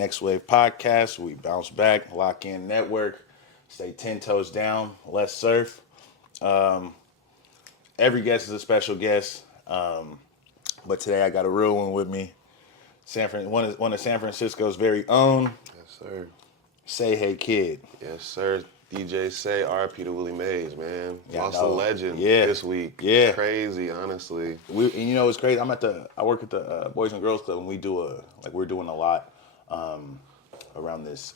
Next Wave Podcast. We bounce back, lock in network, stay 10 toes down, less surf. Every guest is a special guest, but today I got a real one with me. One of San Francisco's very own. Yes, sir. Sayheykiid. Yes, sir. DJ Say, RIP to Willie Mays, man. Yeah, Lost a legend this week. Yeah. It's crazy, honestly. And you know, it's crazy. I work at the Boys and Girls Club, and we're doing a lot around this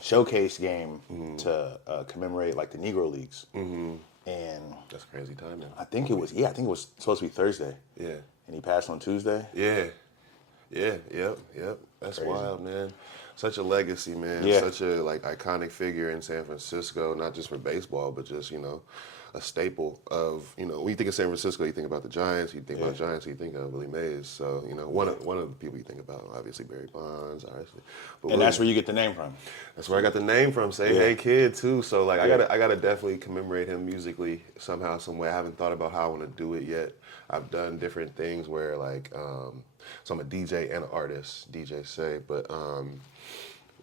showcase game to commemorate like the Negro Leagues. Mm-hmm. And that's crazy timing. I think it was supposed to be Thursday. Yeah. And he passed on Tuesday. Yeah. Yep. That's crazy. Wild, man. Such a legacy, man. Yeah. Such a iconic figure in San Francisco, not just for baseball, but just, a staple of, when you think of San Francisco, you think about the Giants, you think about Giants, you think of Willie Mays. So, one of the people you think about, obviously Barry Bonds, obviously. But and that's where you get the name from. That's where I got the name from, Sayheykiid too. So I gotta definitely commemorate him musically somehow, some way. I haven't thought about how I want to do it yet. I've done different things where so I'm a DJ and an artist, DJ Say, but on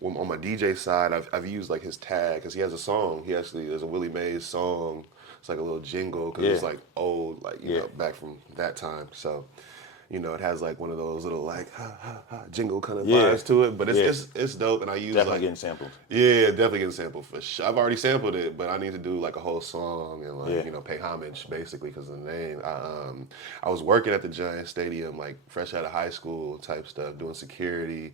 my DJ side, I've used his tag because he has a song. There's a Willie Mays song. It's like a little jingle because it's old, back from that time. So, it has one of those little ha ha ha jingle kind of vibes to it. But it's dope, and I use definitely getting sampled. Yeah, definitely getting sampled for sure. I've already sampled it, but I need to do a whole song and pay homage basically because of the name. I was working at the Giants Stadium fresh out of high school type stuff, doing security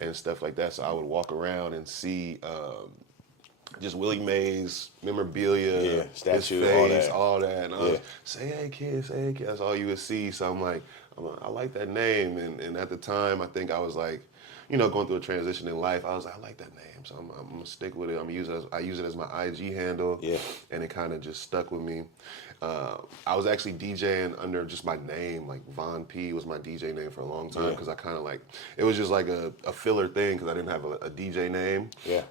and stuff like that. So I would walk around and see just Willie Mays memorabilia, statue, his face, all that. And I was Sayheykiid. That's all you would see. So I'm like, I like that name. And at the time, I think I was going through a transition in life. I was like, I like that name, so I'm gonna stick with it. I use it as my IG handle, and it kind of just stuck with me. I was actually DJing under just my name, Von P was my DJ name for a long time because I kind of it was just a filler thing because I didn't have a DJ name. Yeah.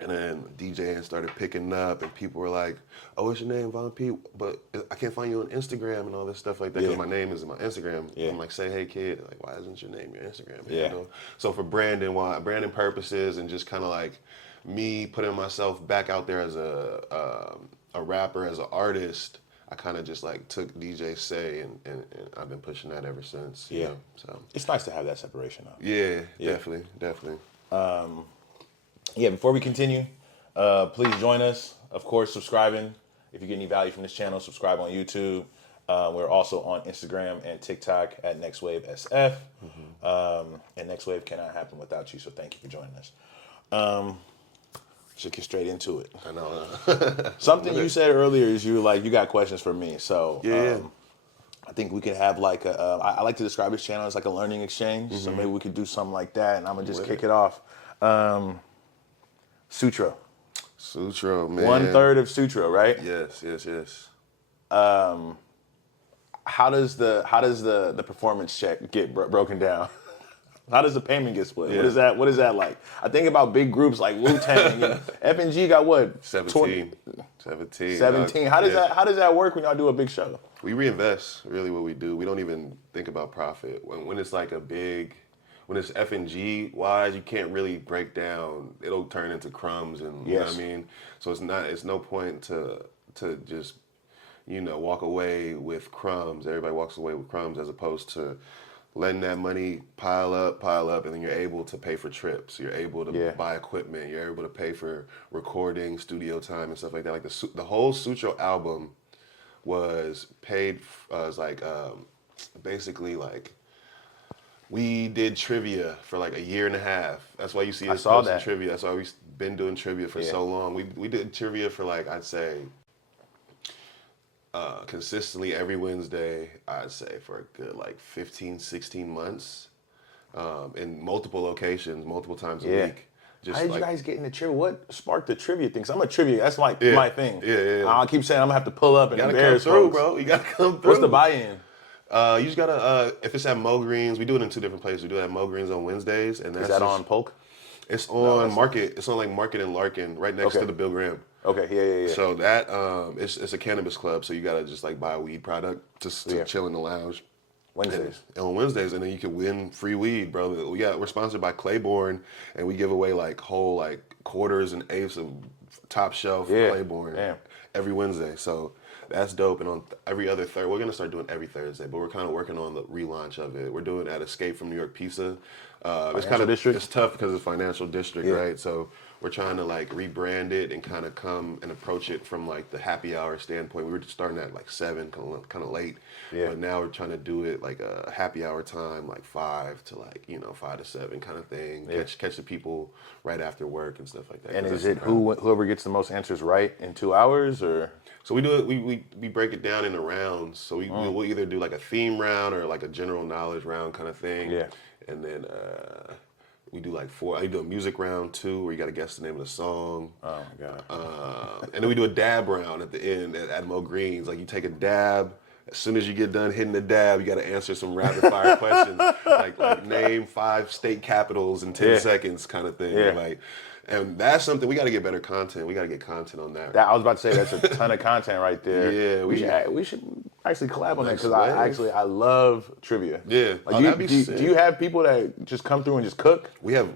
And then DJing started picking up, and people were like, "Oh, what's your name, Von P? But I can't find you on Instagram and all this stuff like that because my name is in my Instagram." Yeah. I'm like, "Sayheykiid, why isn't your name your Instagram?" Yeah. So for branding purposes, and just kind of me putting myself back out there as a rapper, as an artist, I kind of just took DJ Say, and I've been pushing that ever since. Yeah. So it's nice to have that separation though. Yeah. Definitely. Before we continue, please join us. Of course, subscribing. If you get any value from this channel, subscribe on YouTube. We're also on Instagram and TikTok at NextWaveSF. And Next Wave cannot happen without you, so thank you for joining us. Should get straight into it. I know. Something you said earlier is you got questions for me. So I think we could have I like to describe this channel as a learning exchange. So maybe we could do something like that, and I'm going to just kick it off. Sutro, man. 1/3 of Sutro, right? Yes. How does the performance check get broken down? How does the payment get split? Yeah. What is that like? I think about big groups like Wu-Tang. F&G got what? 17. 17. How does that work when y'all do a big show? We reinvest. Really, what we do. We don't even think about profit when it's when it's F&G wise, you can't really break down. It'll turn into crumbs, and you know what I mean. So it's no point to just walk away with crumbs. Everybody walks away with crumbs as opposed to letting that money pile up, and then you're able to pay for trips. You're able to buy equipment. You're able to pay for recording, studio time, and stuff like that. The whole Sutro album was paid as basically we did trivia for a year and a half. That's why you see us posting trivia. That's why we've been doing trivia for so long. We did trivia for I'd say consistently every Wednesday, I'd say for a good 15, 16 months in multiple locations, multiple times a week. How did you guys get into trivia? What sparked the trivia thing? 'Cause I'm a trivia. That's my thing. Yeah. I keep saying I'm going to have to pull up and embarrass come through, folks. bro. You got to come through. What's the buy-in? You just gotta, if it's at Mo Green's, we do it in two different places. We do it at Mo Green's on Wednesdays, and that's Is that on Polk? It's on Market. It's on Market and Larkin, right next to the Bill Graham. Okay, yeah. So that it's a cannabis club, so you gotta just buy a weed product to chill in the lounge. Wednesdays. And on Wednesdays, and then you can win free weed, bro. We're sponsored by Claiborne, and we give away like whole like quarters and eighths of top shelf Claiborne every Wednesday. So that's dope. And on every other third, we're gonna start doing every Thursday, but we're kind of working on the relaunch of it. We're doing it at Escape from New York Pizza. It's kind of district? It's tough because it's financial district, right? So we're trying to like rebrand it and kind of come and approach it from like the happy hour standpoint. We were just starting at like 7, kind of late, but now we're trying to do it like a happy hour time, like 5 to like 5 to 7 kind of thing. Catch the people right after work and stuff like that. And is it whoever gets the most answers right in 2 hours, or? So we do it. We break it down into rounds. So we'll either do like a theme round or like a general knowledge round kind of thing. Yeah. And then we do like 4. I do a music round 2 where you got to guess the name of the song. Oh my god. And then we do a dab round at the end at Mo Green's. Like you take a dab. As soon as you get done hitting the dab, you got to answer some rapid fire questions, like name 5 state capitals in 10 seconds, kind of thing. Like. And that's something we got to get better content. We got to get content on that. I was about to say that's a ton of content right there. Yeah, we should actually collab on that because I love trivia. Yeah, like do you have people that just come through and just cook? We have,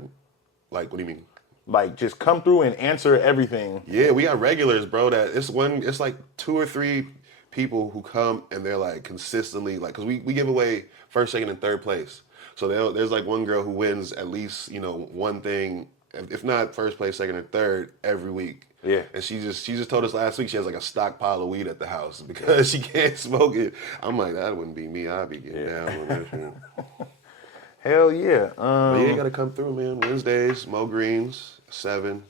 like, what do you mean? Like just come through and answer everything. Yeah, we got regulars, bro. It's like 2 or 3 people who come and they're like consistently like because we give away first, second, and third place. So there's like one girl who wins at least one thing. If not first place, second, or third every week. Yeah. And she just told us last week she has like a stockpile of weed at the house because she can't smoke it. I'm like, that wouldn't be me. I'd be getting down on this one. Hell yeah. But yeah, you gotta come through, man. Wednesdays, Mo Greens, 7.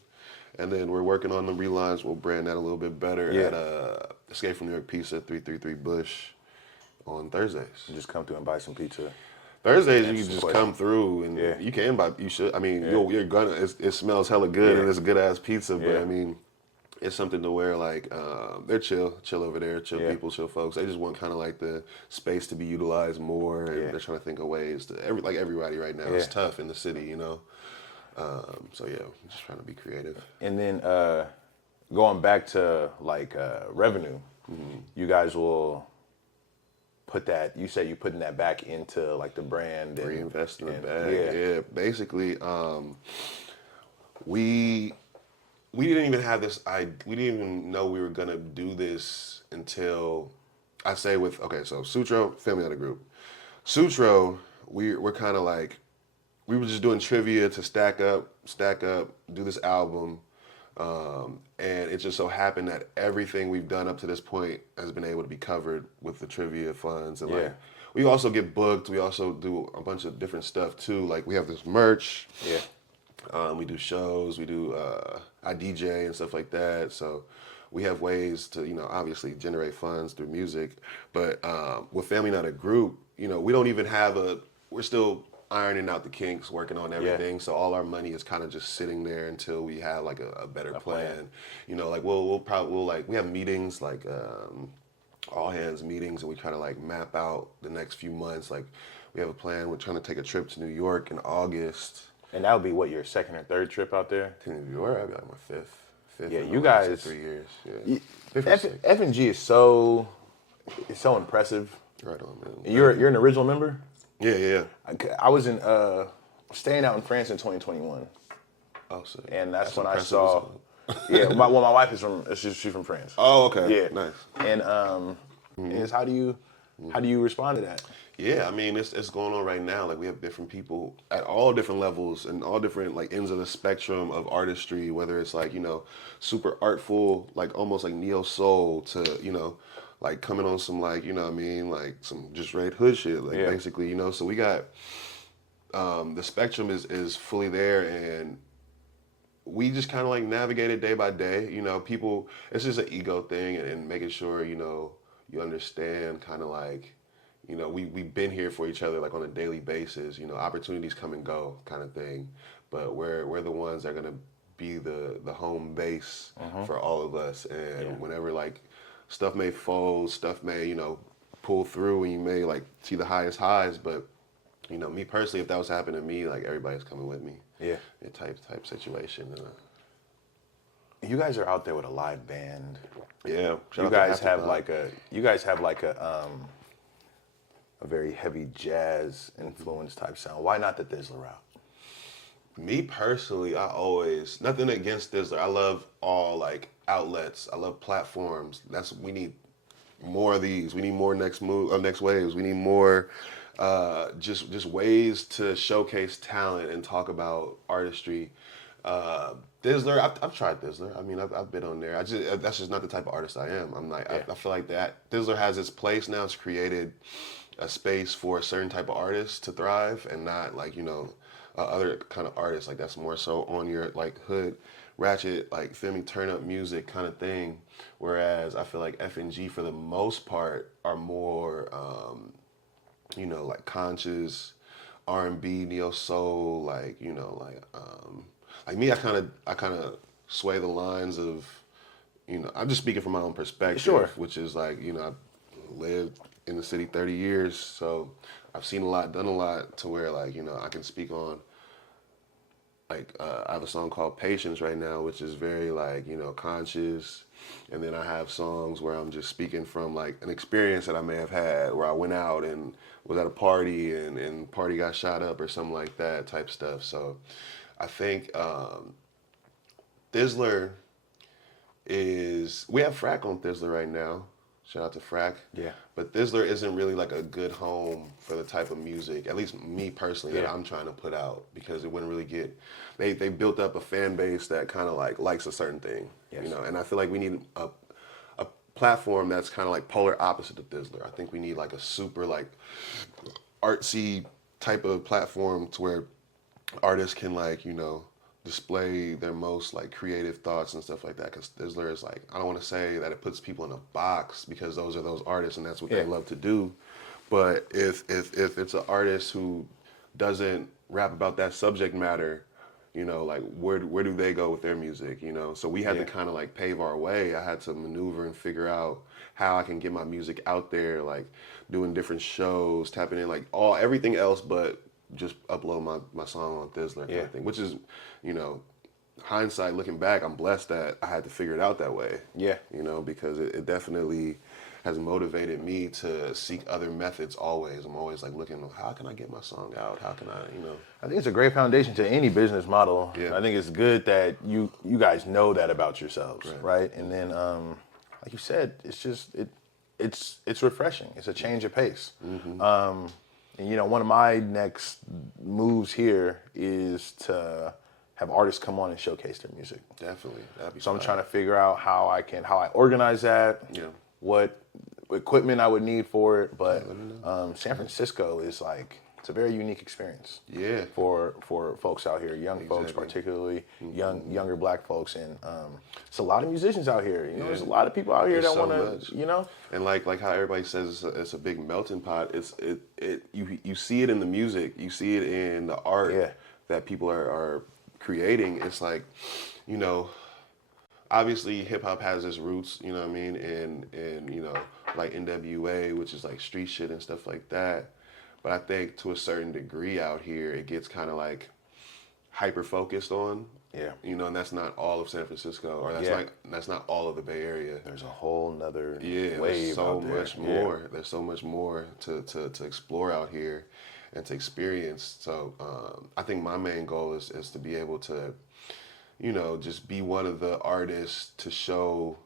And then we're working on the relaunch. We'll brand that a little bit better at Escape from New York Pizza, 333 Bush on Thursdays. Just come through and buy some pizza. Thursdays you can just come through and you can buy. You should. I mean, you're gonna. It smells hella good and it's a good ass pizza. But I mean, it's something to where like they're chill over there, chill people, chill folks. They just want kind of like the space to be utilized more, and they're trying to think of ways to everybody right now. It's tough in the city, So yeah, I'm just trying to be creative. And then going back to like revenue, you guys will. Put that, you said you're putting that back into like the brand and reinvesting it back. Yeah. Basically, we didn't even have this. We didn't even know we were gonna do this until I say so Sutro, family of the group. Sutro, we're kind of like we were just doing trivia to stack up, do this album. And it just so happened that everything we've done up to this point has been able to be covered with the trivia funds. And like, we also get booked. We also do a bunch of different stuff too. Like we have this merch. Yeah. We do shows. We do, I DJ and stuff like that. So we have ways to, obviously generate funds through music. But with Family Not a Group, we don't even have we're still ironing out the kinks, working on everything. So all our money is kind of just sitting there until we have like a better plan. Like we have meetings, like all hands meetings, and we try to like map out the next few months. Like we have a plan. We're trying to take a trip to New York in August. And that would be what, your 2nd or 3rd trip out there? To New York, I'd be like my 5th. Yeah, you guys. 3 years. Yeah. F&G is so impressive. Right on, man. And you're an original member? Yeah. I was staying out in France in 2021. Oh, so and that's when I saw. My wife is she's from France. Oh, okay. Yeah, nice. And how do you respond to that? Yeah, I mean it's going on right now. Like we have different people at all different levels and all different like ends of the spectrum of artistry. Whether it's like super artful, like almost like neo soul to like coming on some like, like some just Red Hood shit, like basically, so we got, the spectrum is fully there and we just kind of like navigate it day by day, people, it's just an ego thing and making sure, you understand kind of like, we've been here for each other like on a daily basis, opportunities come and go kind of thing, but we're the ones that are going to be the home base for all of us. And whenever like, stuff may fold, stuff may, pull through and you may like see the highest highs, but me personally, if that was happening to me, like everybody's coming with me. Yeah. Type situation. You guys are out there with a live band. Yeah. You guys have like a a very heavy jazz influence type sound. Why not the Thizzler route? Me personally, I always, nothing against Thizzler. I love all like outlets. I love platforms. We need more of these. We need more next waves. We need more just ways to showcase talent and talk about artistry. Thizzler, I've tried Thizzler. I mean, I've been on there. That's just not the type of artist I am. I'm like, I feel like that Thizzler has its place now. It's created a space for a certain type of artist to thrive, and not like other kind of artists. Like that's more so on your like hood, ratchet, like feel me, turn up music kind of thing. Whereas I feel like F&G for the most part are more, like conscious R&B, neo soul, like like me, I kind of sway the lines of, I'm just speaking from my own perspective, Sure. which is like, I've lived in the city 30 years, so I've seen a lot, done a lot, to where like, I can speak on, like, I have a song called Patience right now, which is very like, conscious. And then I have songs where I'm just speaking from like an experience that I may have had where I went out and was at a party and party got shot up or something like that type stuff. So I think Thizzler we have Frack on Thizzler right now. Shout out to Frack. Yeah. But Thizzler isn't really like a good home for the type of music, at least me personally, that I'm trying to put out, because it wouldn't really get, they built up a fan base that kind of like likes a certain thing, Yes. and I feel like we need a platform that's kind of like polar opposite to Thizzler. I think we need like a super like artsy type of platform to where artists can like, display their most like creative thoughts and stuff like that. Because Thizzler is like, I don't want to say that it puts people in a box, because those are those artists and that's what they love to do. But if it's an artist who doesn't rap about that subject matter, like where do they go with their music? So we had to kind of like pave our way. I had to maneuver and figure out how I can get my music out there, like doing different shows, tapping in like everything else, but just upload my song on Thizzler kind of thing, which is, hindsight looking back, I'm blessed that I had to figure it out that way. Yeah. Because it definitely has motivated me to seek other methods always. I'm always like looking, how can I get my song out? How can I, I think it's a great foundation to any business model. Yeah. I think it's good that you guys know that about yourselves, right? And then, like you said, it's just it's refreshing. It's a change of pace. And one of my next moves here is to have artists come on and showcase their music. Definitely. So I'm trying to figure out how I organize that. Yeah. What equipment I would need for it, but San Francisco is like, it's a very unique experience. Yeah. For folks out here, young folks particularly, younger black folks, and it's a lot of musicians out here. There's a lot of people out here that want to, And like how everybody says it's a big melting pot. You see it in the music, you see it in the art that people are creating. It's like, obviously hip hop has its roots, you know what I mean, and like NWA, which is like street shit and stuff like that. But I think to a certain degree out here, it gets kind of like hyper focused on. Yeah. And that's not all of San Francisco, or that's not all of the Bay Area. There's a whole nother wave. There's so much more. Yeah. There's so much more to explore out here and to experience. So I think my main goal is to be able to, just be one of the artists to show,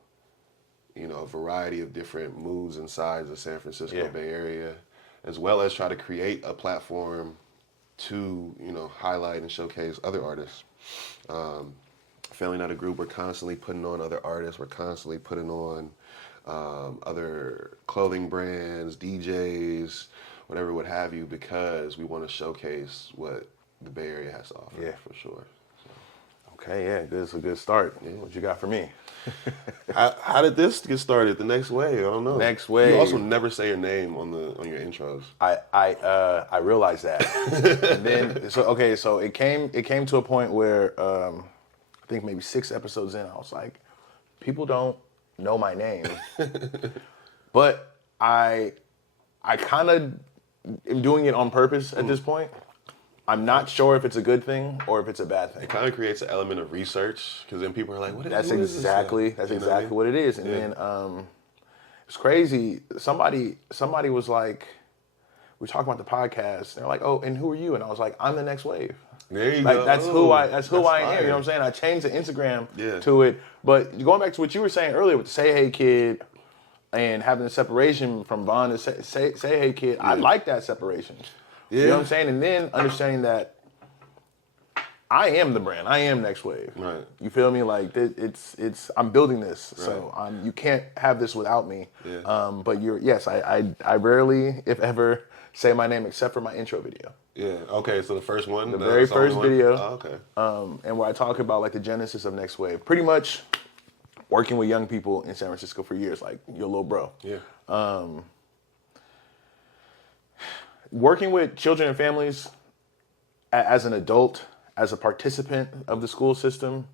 a variety of different moods and sides of San Francisco Bay Area, as well as try to create a platform to, highlight and showcase other artists. Family Not a Group, we're constantly putting on other artists. We're constantly putting on other clothing brands, DJs, whatever, what have you, because we want to showcase what the Bay Area has to offer. Yeah, for sure. Okay, this is a good start. Yeah. What you got for me? How did this get started? The Next Wave? I don't know. Next Wave. You also never say your name on your intros. I realized that. And then so it came to a point where I think maybe 6 episodes in, I was like, people don't know my name, but I kind of am doing it on purpose at this point. I'm not sure if it's a good thing or if it's a bad thing. It kind of creates an element of research, because then people are like, that's exactly what it is. And then it's crazy. Somebody was like, we're talking about the podcast. And they're like, oh, and who are you? And I was like, I'm the next wave. There you Like go. that's who I am. fire. You know what I'm saying? I changed the Instagram Yeah. to it. But going back to what you were saying earlier with the Sayheykiid and having the separation from Vaughn to Sayheykiid, I like that separation. Yeah. You know what I'm saying? And then understanding that I am the brand. I am Next Wave. Right. You feel me? Like it's I'm building this, so you can't have this without me. Yeah. But I rarely, if ever, say my name except for my intro video. Yeah. Okay. So the first one, The very first video. Oh, okay. And where I talk about like the genesis of Next Wave. Pretty much working with young people in San Francisco for years, like your little bro. Yeah. Working with children and families as an adult, as a participant of the school system,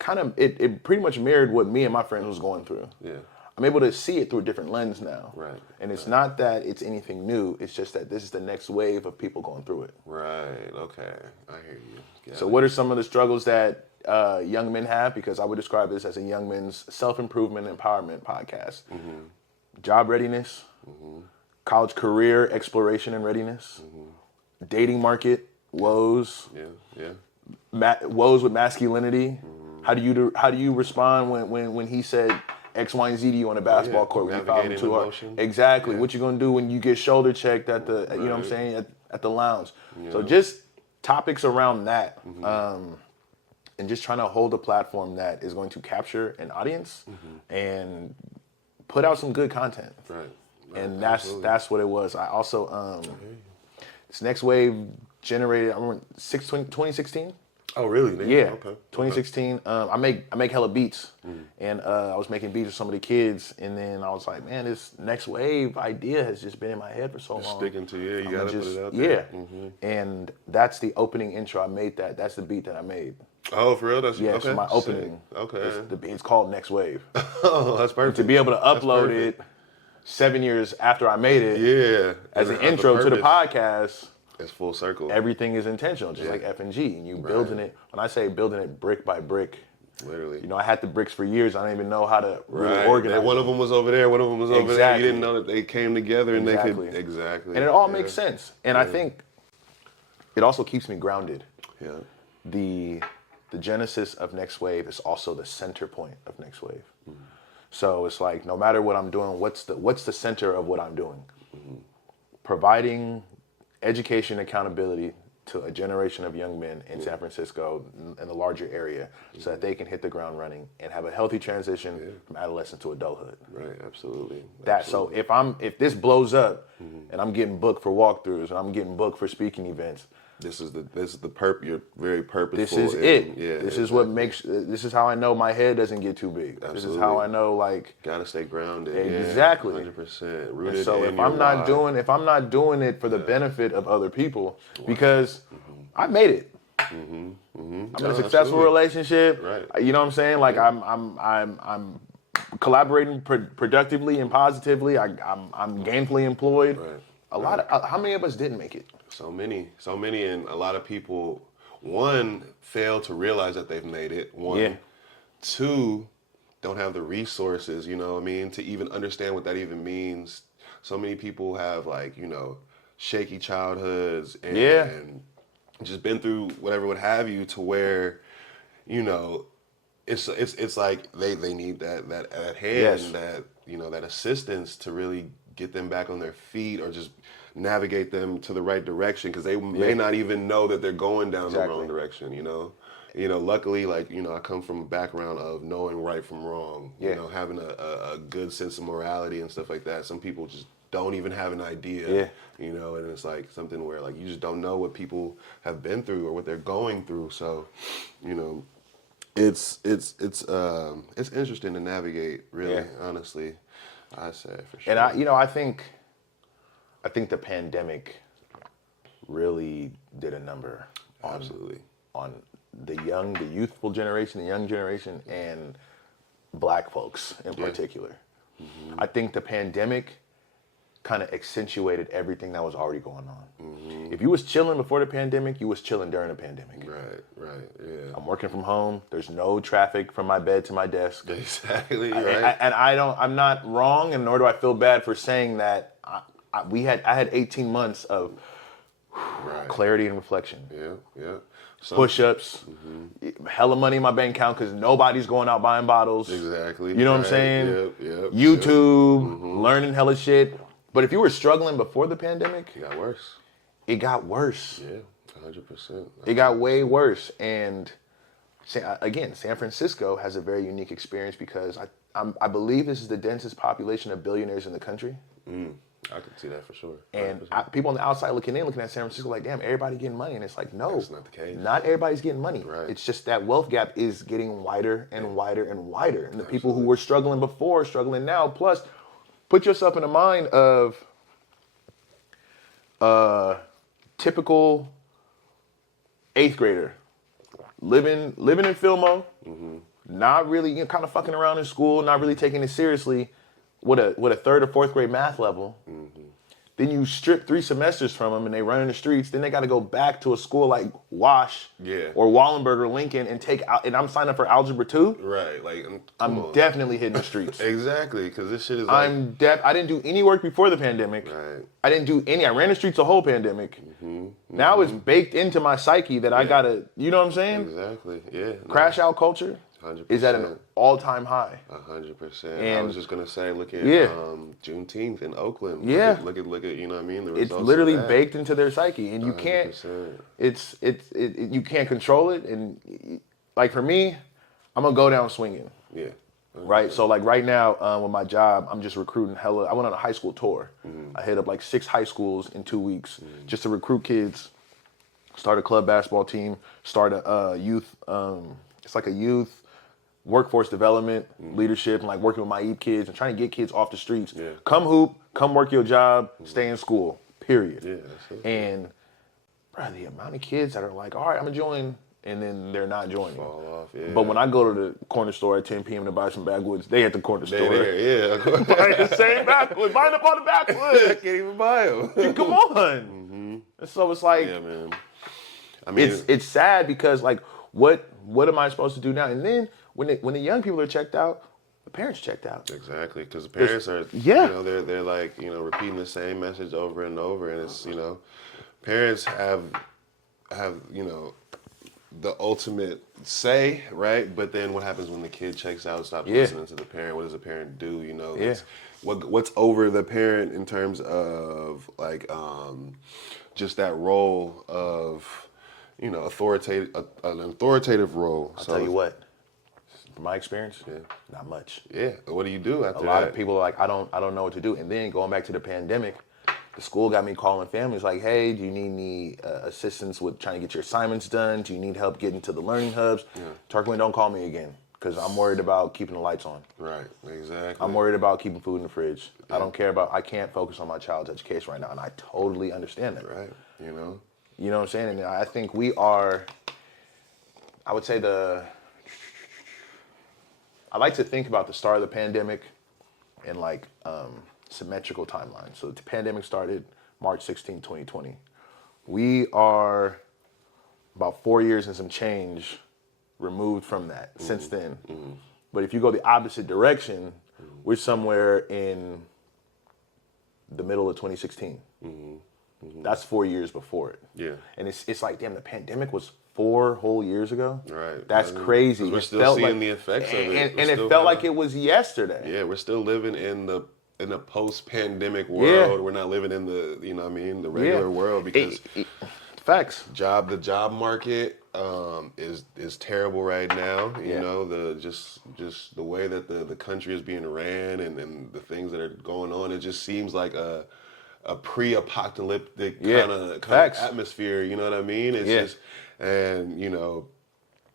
kind of it pretty much mirrored what me and my friends was going through. Yeah. I'm able to see it through a different lens now. Right. And it's not that it's anything new, it's just that this is the next wave of people going through it. Right. Okay. I hear you. Yeah. So what are some of the struggles that young men have? Because I would describe this as a young men's self-improvement empowerment podcast. Job readiness, college career exploration and readiness, dating market woes, woes with masculinity. How do you respond when he said X, Y, and Z to you on a basketball court when you foul him too hard? Exactly. Yeah. What you gonna do when you get shoulder checked at the you know what I'm saying at the lounge? Yeah. So just topics around that, and just trying to hold a platform that is going to capture an audience and put out some good content. Right. And that's what it was. I also this Next Wave generated, I remember 2016. Oh really? Yeah. Okay. 2016. I make hella beats, and I was making beats with some of the kids, and then I was like, man, this Next Wave idea has just been in my head for so long. Sticking to you. You gotta put it out there. Yeah. And that's the opening intro. I made that. That's the beat that I made. Oh, for real? That's okay. So my opening. Sick. Okay. It's called Next Wave. Oh, that's perfect. And to be able to upload it 7 years after I made it, as an intro to the podcast. It's full circle. Everything is intentional, just like F&G. And you building it. When I say building it brick by brick, literally. You know, I had the bricks for years. I didn't even know how to really organize. One of them was over there. One of them was over there. You didn't know that they came together and they could And it all makes sense. And I think it also keeps me grounded. Yeah. The genesis of Next Wave is also the center point of Next Wave. So it's like no matter what I'm doing, what's the center of what I'm doing? Providing education, accountability to a generation of young men in San Francisco and the larger area so that they can hit the ground running and have a healthy transition from adolescence to adulthood. Right, absolutely. So if this blows up and I'm getting booked for walkthroughs and I'm getting booked for speaking events, this is you're very purposeful. This is it. Yeah, this is what makes. This is how I know my head doesn't get too big. Absolutely. This is how I know gotta stay grounded. Exactly. 100% rooted. So if I'm not doing it for the benefit of other people, because I made it. I'm in a successful relationship. Right. You know what I'm saying? Like I'm collaborating productively and positively. I'm gainfully employed. Right. How many of us didn't make it? So many, and a lot of people, one, fail to realize that they've made it. One, two, don't have the resources, you know what I mean, to even understand what that even means. So many people have shaky childhoods and just been through whatever would have you to where, it's like they need that hand, that assistance to really get them back on their feet or just navigate them to the right direction because they may not even know that they're going down the wrong direction, luckily, I come from a background of knowing right from wrong, having a good sense of morality and stuff like that. Some people just don't even have an idea, and it's like something where you just don't know what people have been through or what they're going through. So, it's interesting to navigate, really, honestly, I say for sure. And I think the pandemic really did a number on the youthful generation, the young generation, and Black folks in particular. I think the pandemic kind of accentuated everything that was already going on. If you was chilling before the pandemic, you was chilling during the pandemic. Right, yeah. I'm working from home. There's no traffic from my bed to my desk. Exactly, right. And I'm not wrong, and nor do I feel bad for saying that I had 18 months of Right. clarity and reflection. Yeah. Push-ups, hella money in my bank account because nobody's going out buying bottles. Exactly. You know what I'm Right. saying? Yep. YouTube, learning hella shit. But if you were struggling before the pandemic, It got worse. it got worse. Yeah, 100%. It got way worse. And again, San Francisco has a very unique experience because I believe this is the densest population of billionaires in the country. I can see that for sure. And people on the outside looking at San Francisco like, damn, everybody getting money. And it's like, no, That's not the case. Not everybody's getting money. Right. It's just that wealth gap is getting wider and wider and wider. And the people who were struggling before are struggling now. Plus, put yourself in the mind of typical 8th grader living in Fillmore, not really, kind of fucking around in school, not really taking it seriously, with a 3rd or 4th grade math level. Then you strip 3 semesters from them and they run in the streets. Then they got to go back to a school like Wash or Wallenberg or Lincoln and I'm signing up for Algebra 2. Right, like I'm definitely hitting the streets. Exactly, because this shit is like... I didn't do any work before the pandemic. Right. I didn't do any. I ran the streets the whole pandemic. Now it's baked into my psyche that I gotta, you know what I'm saying? Exactly, yeah. Crash out culture 100%. is at an all-time high. 100%. And I was just gonna say, look at Juneteenth in Oakland. Yeah. Look at you know what I mean? The It's results literally of that. baked into their psyche, and you 100%. can't. You can't control it. And like for me, I'm gonna go down swinging. Yeah. Right. So like right now with my job, I'm just recruiting hella. I went on a high school tour. I hit up like 6 high schools in 2 weeks just to recruit kids. Start a club basketball team. Start a youth. It's like a youth workforce development, leadership, and like working with my EAP kids and trying to get kids off the streets. Yeah. Come hoop, come work your job, stay in school. Period. Yeah, that's it. And bro, the amount of kids that are like, all right, I'm gonna join, and then they're not joining. Fall off, yeah. But when I go to the corner store at 10 p.m. to buy some backwoods, they at the corner store. Yeah. Buying the same backwoods, buying up all the I backwoods. can't even buy them. Come on. And so it's like, Yeah, man. I mean, it's sad because like, what am I supposed to do now? And then when the young people are checked out, the parents checked out. exactly, because the parents are, Yeah. you know, they're like, you know, repeating the same message over and over, and it's, you know, parents have, you know, the ultimate say, right? But then what happens when the kid checks out, stops listening to the parent? What does the parent do? You know, what's over the parent in terms of like just that role of, you know, an authoritative role. I'll tell you what, from my experience, not much. Yeah. What do you do after A that? lot of people are like, I don't know what to do. And then going back to the pandemic, the school got me calling families like, hey, do you need any assistance with trying to get your assignments done? Do you need help getting to the learning hubs? Turkland, don't call me again because I'm worried about keeping the lights on. Right. Exactly. I'm worried about keeping food in the fridge. I can't focus on my child's education right now. And I totally understand that. Right. You know? You know what I'm saying? And I think we are, I would say I like to think about the start of the pandemic in like symmetrical timelines. So the pandemic started March 16, 2020. We are about 4 years and some change removed from that since then. But if you go the opposite direction, we're somewhere in the middle of 2016. That's 4 years before it. Yeah. And it's like, damn, the pandemic was 4 whole years ago. Right. That's crazy. We're It still felt seeing the effects of it. And it felt like it was yesterday. Yeah, we're still living in the post-pandemic world. We're not living in the, you know what I mean, the regular world because Facts. the job market is terrible right now. You know, the just the way that the country is being ran and the things that are going on, it just seems like a pre-apocalyptic kind of atmosphere, you know what I mean? It's just, and you know,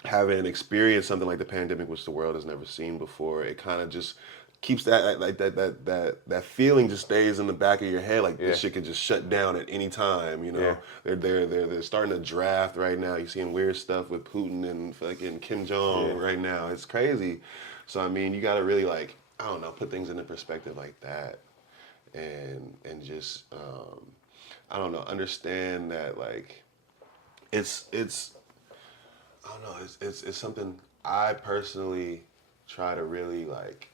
having experienced something like the pandemic, which the world has never seen before, it kind of just keeps that feeling just stays in the back of your head, like this shit could just shut down at any time, you know? They're starting to draft right now. You're seeing weird stuff with Putin and fucking Kim Jong right now. It's crazy. So I mean, you gotta really like, I don't know, put things into perspective like that. And just I don't know, understand that like it's I don't know, it's something I personally try to really like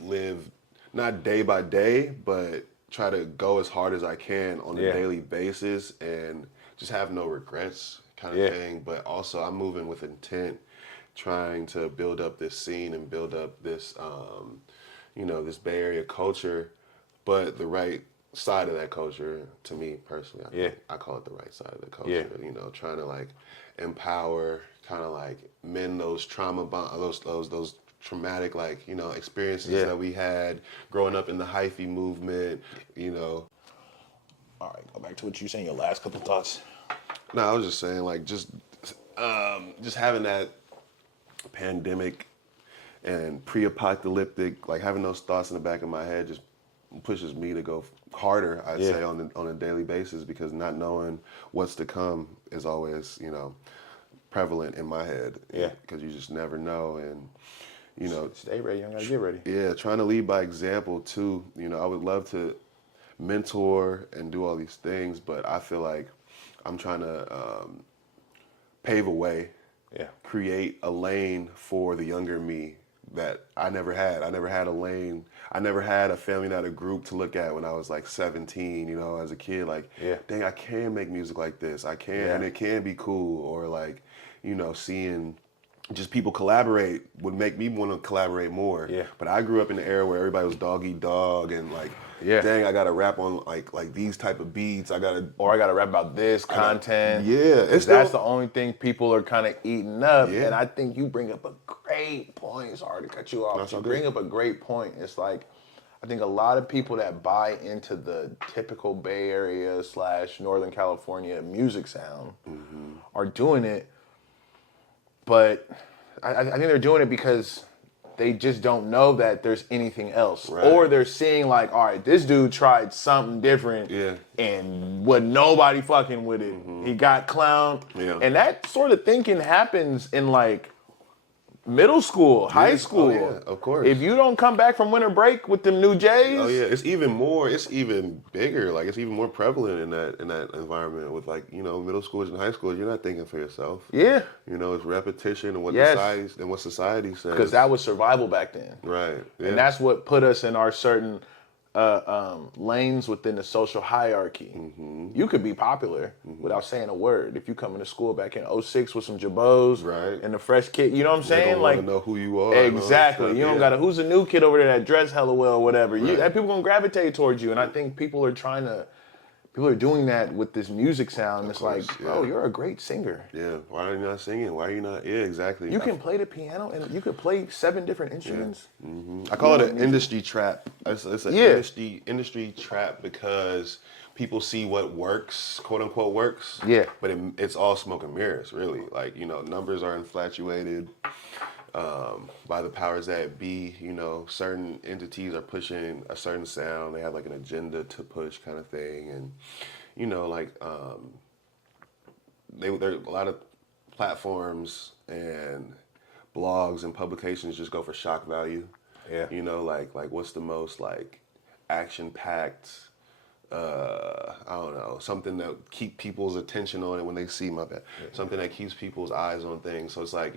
live not day by day, but try to go as hard as I can on a Yeah. daily basis and just have no regrets kind of thing. But also I'm moving with intent, trying to build up this scene and build up this, this Bay Area culture, but the right side of that culture, to me personally, I call it the right side of the culture. Trying to like empower, kind of like mend those trauma those traumatic experiences that we had growing up in the hyphy movement. All right, go back to what you were saying. Your last couple thoughts. No, I was just saying like just having that pandemic and pre-apocalyptic, like having those thoughts in the back of my head just pushes me to go harder, I'd say, on a daily basis, because not knowing what's to come is always, prevalent in my head. Yeah. Because you just never know. And, stay ready. You don't gotta get ready. Yeah, trying to lead by example too. I would love to mentor and do all these things, but I feel like I'm trying to pave a way, create a lane for the younger me that I never had. I never had a lane. I never had a family, not a group to look at when I was like 17, as a kid, like, dang, I can make music like this. I can, and it can be cool. Or like, seeing just people collaborate would make me want to collaborate more. Yeah. But I grew up in the era where everybody was dog eat dog and like, dang, I gotta rap on like these type of beats. I gotta rap about this content. That's the only thing people are kind of eating up. Yeah. And I think you bring up a great point. Sorry to cut you off. You bring up a great point. It's like, I think a lot of people that buy into the typical Bay Area / Northern California music sound are doing it, but I think they're doing it because they just don't know that there's anything else. Right. Or they're seeing like, all right, this dude tried something different and what nobody fucking with it. He got clowned. Yeah. And that sort of thinking happens in like middle school, high school. Oh, yeah, of course. If you don't come back from winter break with them new J's. Oh yeah, it's even bigger. Like it's even more prevalent in that environment with like, middle schoolers and high schoolers. You're not thinking for yourself. Yeah. It's repetition and what society says. Because that was survival back then. Right. Yeah. And that's what put us in our certain lanes within the social hierarchy. You could be popular without saying a word. If you come into school back in 06 with some jabos and the fresh kid, you know what I'm saying? They don't like, want to know who you are. Exactly. You don't gotta. Who's the new kid over there that dress hella well, whatever? Right. People gonna gravitate towards you, and I think people are doing that with this music sound. It's like, bro, you're a great singer. Yeah. Why are you not singing? Why are you not? Yeah, exactly. You can play the piano and you could play 7 different instruments. Yeah. I call it an industry trap. It's an industry trap because people see what works, quote unquote works. Yeah. But it's all smoke and mirrors, really. Like, numbers are infatuated by the powers that be. Certain entities are pushing a certain sound. They have like an agenda to push, kind of thing. And there are a lot of platforms and blogs and publications just go for shock value. Yeah. Like what's the most like action packed, I don't know, something that keep people's attention on it when they see something that keeps people's eyes on things. So it's like,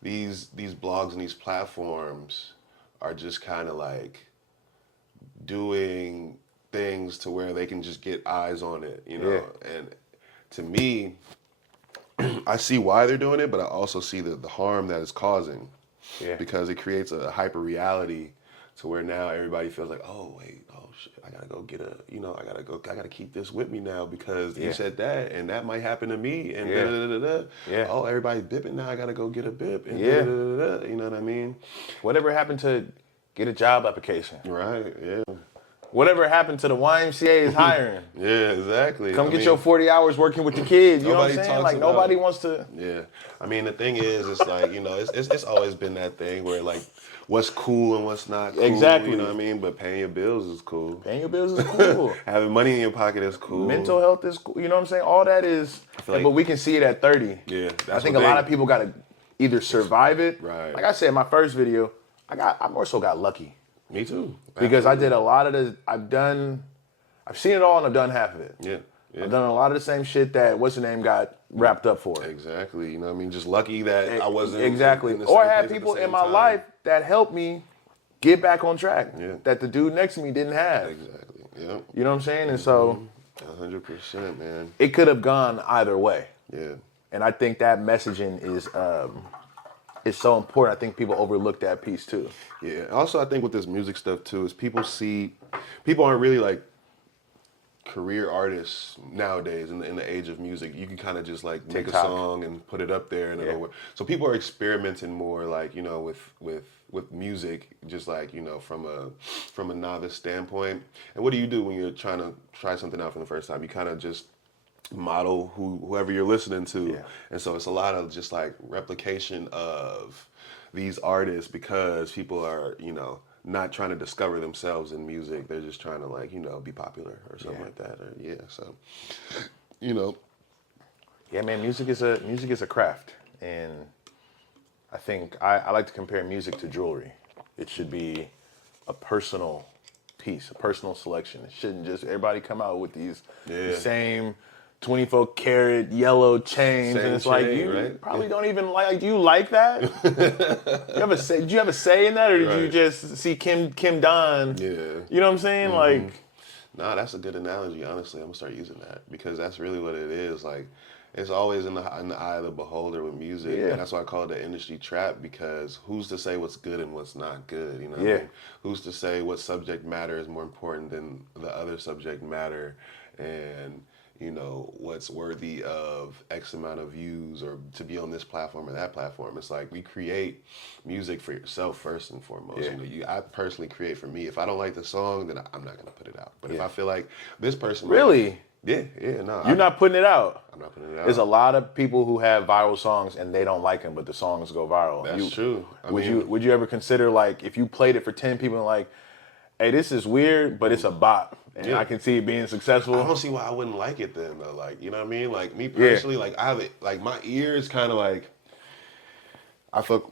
these blogs and these platforms are just kind of like doing things to where they can just get eyes on it, And to me, I see why they're doing it, but I also see the harm that it's causing. Yeah. Because it creates a hyper reality to where now everybody feels like, oh wait, oh shit, I gotta go get I gotta keep this with me now because he said that and that might happen to me and oh, everybody's bipping now, I gotta go get a bip and you know what I mean? Whatever happened to get a job application? Right, yeah. Whatever happened to the YMCA is hiring. Yeah, exactly. Come get your 40 hours working with the kids. You know what I'm saying? Like nobody wants to. Yeah. I mean, the thing is, it's like, it's always been that thing where like what's cool and what's not cool. Exactly. You know what I mean? But paying your bills is cool. Paying your bills is cool. Having money in your pocket is cool. Mental health is cool. You know what I'm saying? All that is, but we can see it at 30. Yeah. I think a lot of people got to either survive it. Right. Like I said, my first video, I more so got lucky. Me too. Because I did a lot of the, I've seen it all and I've done half of it. Yeah. I've done a lot of the same shit that what's the name got wrapped up for. Exactly. You know what I mean? Just lucky that I wasn't. Exactly. Or I had people in my life that helped me get back on track that the dude next to me didn't have. Exactly. Yep. You know what I'm saying? And so 100%, man. it could have gone either way. Yeah. And I think that messaging is so important. I think people overlook that piece too. Yeah. Also, I think with this music stuff too is people aren't really like career artists nowadays in the age of music. You can kind of just like make a TikTok. song and put it up there and Yeah. it'll work. So people are experimenting more like, with music, just like, from a novice standpoint. And what do you do when you're trying to try something out for the first time? You kind of just model whoever you're listening to. Yeah. And so it's a lot of just like replication of these artists because people are, not trying to discover themselves in music. They're just trying to like, be popular or something like that. Or so Yeah, man, music is a craft. And I think I like to compare music to jewelry. It should be a personal piece, a personal selection. It shouldn't just everybody come out with these the same 24 karat yellow chains, Same and it's like chain, you right? probably don't even like. Do you like that? Did you have a say in that, or did you Right. just see Kim Don? Yeah. You know what I'm saying? Like, Nah, that's a good analogy. Honestly, I'm gonna start using that because that's really what it is. Like, it's always in the eye of the beholder with music, Yeah. and that's why I call it the industry trap. Because who's to say what's good and what's not good? You know, what Yeah. I mean? Who's to say what subject matter is more important than the other subject matter, and what's worthy of X amount of views or to be on this platform or that platform. It's like we create music for yourself first and foremost. Yeah. I personally create for me. If I don't like the song, then I'm not gonna put it out. But if Yeah. I feel like this person, really, no, you're not putting it out. I'm not putting it out. There's a lot of people who have viral songs and they don't like them, but the songs go viral. That's true. Would you ever consider like if you played it for 10 people and like, hey, this is weird, but it's a bop, and I can see it being successful? I don't see why I wouldn't like it then though. Like, you know what I mean? Like me personally, like I have it. Like my ear is kind of like. I feel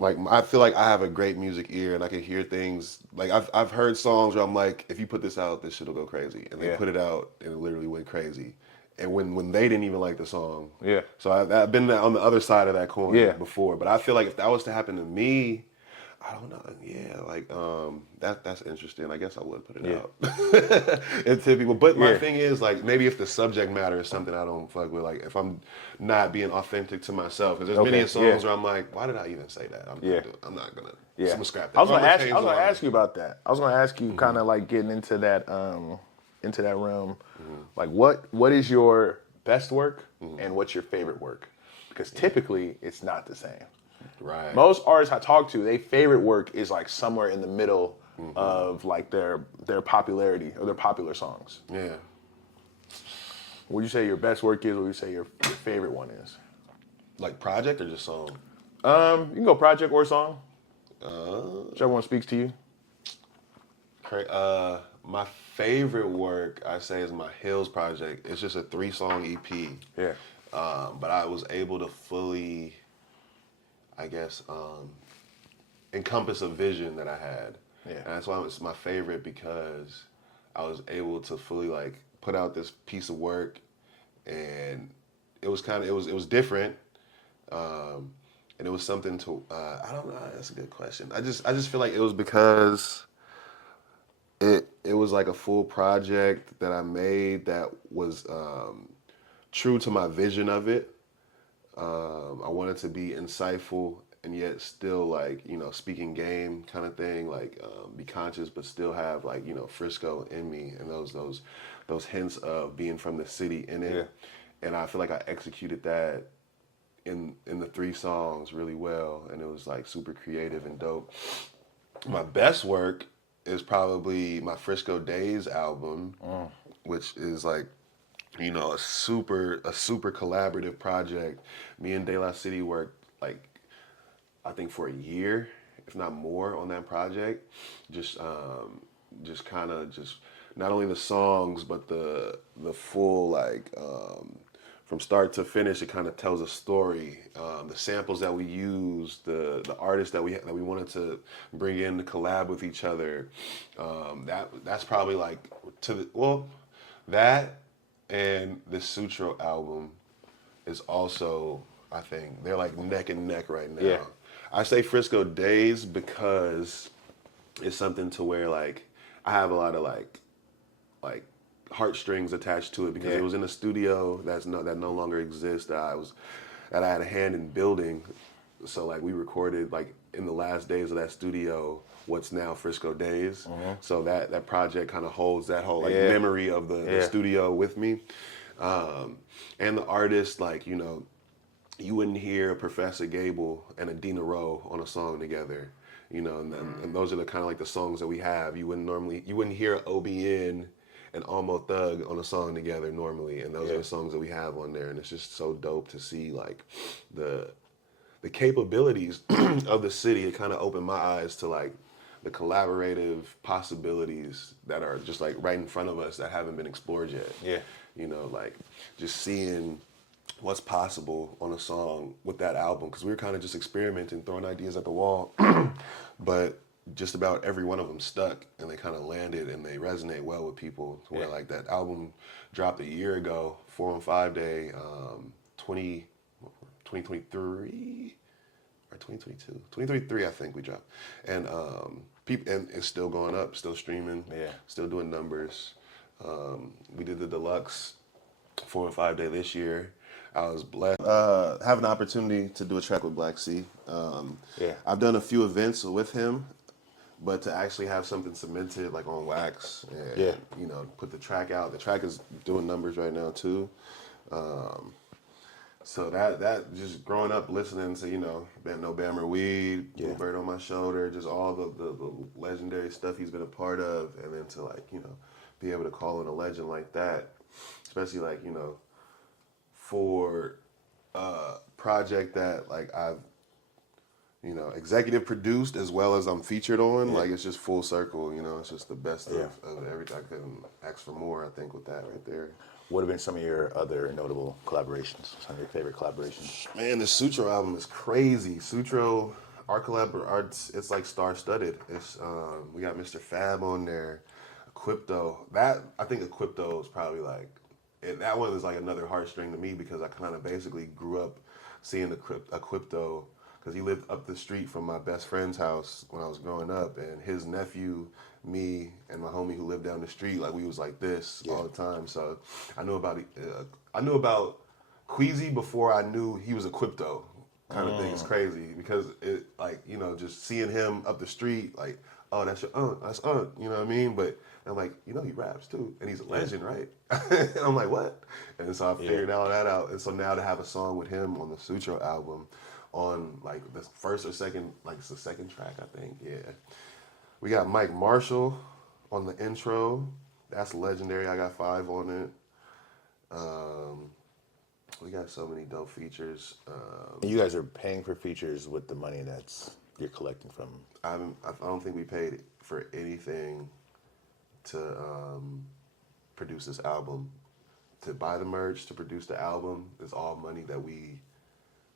like I have a great music ear and I can hear things. Like I've heard songs where I'm like, if you put this out, this shit'll go crazy, and they put it out and it literally went crazy. And when they didn't even like the song, So I've been on the other side of that coin before. But I feel like if that was to happen to me, I don't know. Yeah, like that's interesting. I guess I would put it out and to people. But my thing is like maybe if the subject matter is something I don't fuck with, like if I'm not being authentic to myself, because there's many songs where I'm like, why did I even say that? I'm not gonna. I'm gonna scrap that. I was gonna ask you about that. I was gonna ask you kind of like getting into that realm. Like what is your best work and what's your favorite work? Because typically it's not the same. Right. Most artists I talk to, their favorite work is like somewhere in the middle of like their popularity or their popular songs. Yeah. What would you say your best work is? What would you say your favorite one is? Like project or just song? You can go project or song. Whichever one speaks to you. My favorite work I say is my Hills project. It's just a 3-song EP. Yeah. But I was able to fully, I guess, encompass a vision that I had. Yeah. And that's why it's my favorite, because I was able to fully like put out this piece of work, and it was different. And it was something to I don't know, that's a good question. I just feel like it was because it was like a full project that I made that was true to my vision of it. I wanted to be insightful and yet still like, speaking game kind of thing, like be conscious but still have like, Frisco in me, and those hints of being from the city in it. Yeah. And I feel like I executed that in the 3 songs really well, and it was like super creative and dope. My best work is probably my Frisco Days album, which is like, a super collaborative project. Me and De La City worked like, I think for a year, if not more, on that project. Just kind of just not only the songs, but the full like from start to finish. It kind of tells a story. The samples that we used, the artists that we wanted to bring in to collab with each other. That's probably like that. And the Sutro album is also, I think, they're like neck and neck right now. Yeah. I say Frisco Days because it's something to where like I have a lot of like heartstrings attached to it because it was in a studio that no longer exists that I had a hand in building. So like we recorded like in the last days of that studio what's now Frisco Days. So that project kind of holds that whole like memory of the studio with me. And the artist, like, you know, you wouldn't hear Professor Gable and Adina Rowe on a song together, you know, and those are the kind of like the songs that we have. You wouldn't hear OBN and Almo Thug on a song together normally, and those are the songs that we have on there, and it's just so dope to see like the capabilities of the city. It kind of opened my eyes to like the collaborative possibilities that are just like right in front of us that haven't been explored yet. Yeah. You know, like just seeing what's possible on a song with that album, because we were kind of just experimenting, throwing ideas at the wall, but just about every one of them stuck, and they kind of landed, and they resonate well with people. To where like that album dropped a year ago, 4 on 5 Day, 2023 or 2022, 2023 I think we dropped, and people, and it's still going up, still streaming, still doing numbers. We did the deluxe 4 on 5 Day this year. I was blessed have an opportunity to do a track with Black C. I've done a few events with him, but to actually have something cemented like on wax and you know, put the track out. The track is doing numbers right now too. So that just growing up listening to, you know, No Bammer Weed, Bird on My Shoulder, just all the legendary stuff he's been a part of, and then to like, you know, be able to call in a legend like that, especially like, you know, for a project that like I've, you know, executive produced as well as I'm featured on, like it's just full circle, you know, it's just the best of everything. I couldn't ask for more, I think, with that right there. What have been some of your other notable collaborations? Some of your favorite collaborations? Man, the Sutro album is crazy. Sutro, it's like star-studded. It's we got Mr. Fab on there, Equipto. I think Equipto is probably like, that one is like another heartstring to me because I kind of basically grew up seeing Equipto because he lived up the street from my best friend's house when I was growing up, and his nephew, me, and my homie who lived down the street, like we was like this all the time. So I knew about Queasy before I knew he was Equipto kind of thing. It's crazy because it, like, you know, just seeing him up the street, like, oh, that's your aunt, that's aunt, you know what I mean? But I'm like, you know, he raps too, and he's a legend, right? And I'm like, what? And so I figured all that out, and so now to have a song with him on the Sutro album, on like the first or second, like it's the second track, I think, We got Mike Marshall on the intro. That's legendary. I got 5 on it. We got so many dope features. You guys are paying for features with the money you're collecting from. I don't think we paid for anything to produce this album. To buy the merch, to produce the album, is all money that we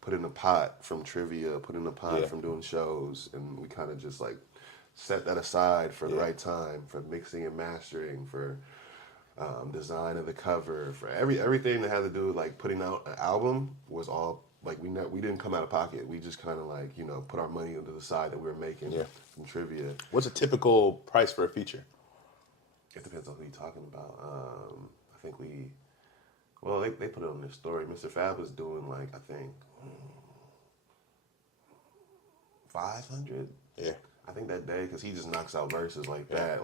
put in a pot from trivia, put in a pot from doing shows, and we kind of just like set that aside for the right time, for mixing and mastering, for design of the cover, for everything that had to do with like putting out an album was all like we didn't come out of pocket. We just kind of like, you know, put our money into the side that we were making from trivia. What's a typical price for a feature? It depends on who you're talking about. I think they put it on their story. Mr. Fab was doing like, I think 500. Yeah. I think that day, because he just knocks out verses like that.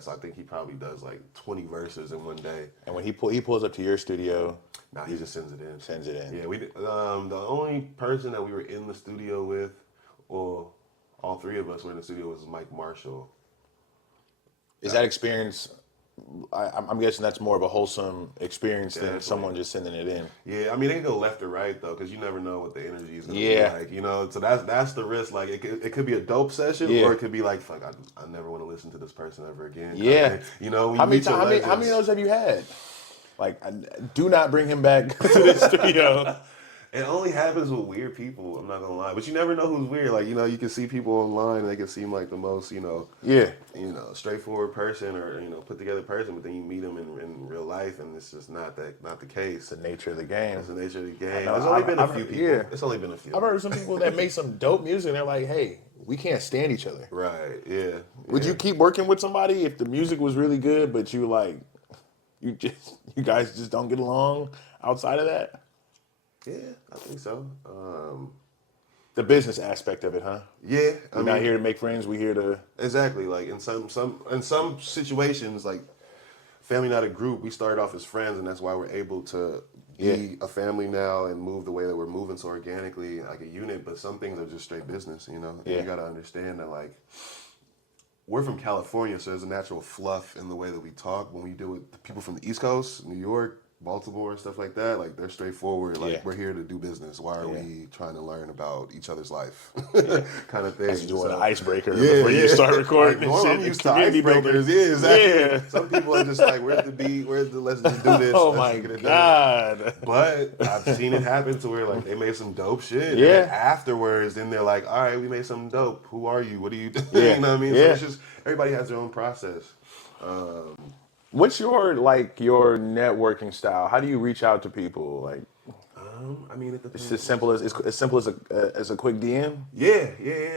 So I think he probably does like 20 verses in one day. And when he pulls up to your studio, nah, he just sends it in. Sends it in. Yeah, we did. The only person that we were in the studio with, well, all 3 of us were in the studio, was Mike Marshall. Is that experience? I'm guessing that's more of a wholesome experience than someone just sending it in. Yeah, I mean, they can go left or right though, because you never know what the energy is going to be like. You know, so that's the risk. Like it could be a dope session, or it could be like, fuck, I never want to listen to this person ever again. Yeah, you know, when how many legends. How many of those have you had? Like, do not bring him back to the studio. It only happens with weird people, I'm not gonna lie. But you never know who's weird. Like, you know, you can see people online and they can seem like the most, you know, straightforward person, or, you know, put together person, but then you meet them in real life and it's just not the case. It's the nature of the game. It's the nature of the game. There's only been a few people. Yeah. It's only been a few. I've heard of some people that make some dope music and they're like, hey, we can't stand each other. Right, yeah. Would you keep working with somebody if the music was really good, but you like, you guys just don't get along outside of that? Yeah, I think so. The business aspect of it, huh? Yeah, We're not here to make friends. We're here to exactly. Like in some situations, like family not a group. We started off as friends, and that's why we're able to be a family now and move the way that we're moving so organically, like a unit. But some things are just straight business, you know. And you got to understand that, like, we're from California, so there's a natural fluff in the way that we talk. When we deal with the people from the East Coast, New York, Baltimore, and stuff like that, like they're straightforward. Like we're here to do business. Why are we trying to learn about each other's life, kind of thing? That's doing an icebreaker Yeah, before you start recording. Like, and shit, I'm used to community icebreakers. building. Yeah, exactly. Yeah. Some people are just like, where's the beat? Let's just do this. Oh Let's my get it God. done. But I've seen it happen to where like they made some dope shit. Yeah. And then afterwards, then they're like, all right, we made something dope. Who are you? What do you do? Yeah. You know what I mean? Yeah. So it's just everybody has their own process. What's your networking style? How do you reach out to people? Like, I mean, it depends. it's as simple as a quick DM. Yeah.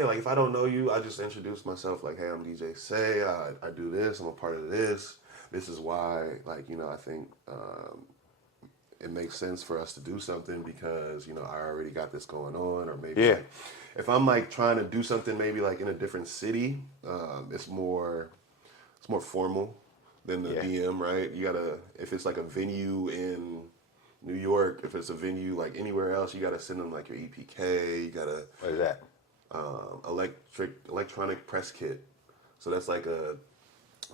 Like if I don't know you, I just introduce myself. Like, hey, I'm DJ Say. I do this. I'm a part of this. This is why. Like, you know, I think it makes sense for us to do something because you know I already got this going on, or maybe like, if I'm like trying to do something maybe like in a different city, it's more formal than the DM, right? You gotta, if it's like a venue in New York, if it's a venue like anywhere else, you gotta send them like your EPK. You gotta. What is that? Electronic press kit. So that's like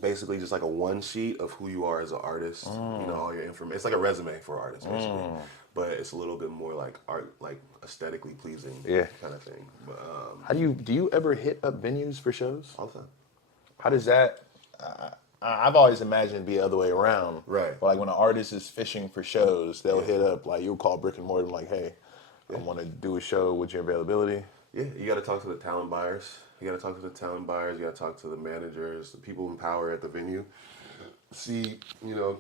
basically just like a one sheet of who you are as an artist. You know, all your information. It's like a resume for artists, basically. But it's a little bit more like art, like aesthetically pleasing, kind of thing. But How do you ever hit up venues for shows? all the time. How does that? I've always imagined it'd be the other way around. Right. But like when an artist is fishing for shows, they'll hit up, like you'll call brick and mortar like, hey, I want to do a show. What's your availability? Yeah, you got to talk to the talent buyers. You got to talk to the talent buyers. You got to talk to the managers, the people in power at the venue. See, you know,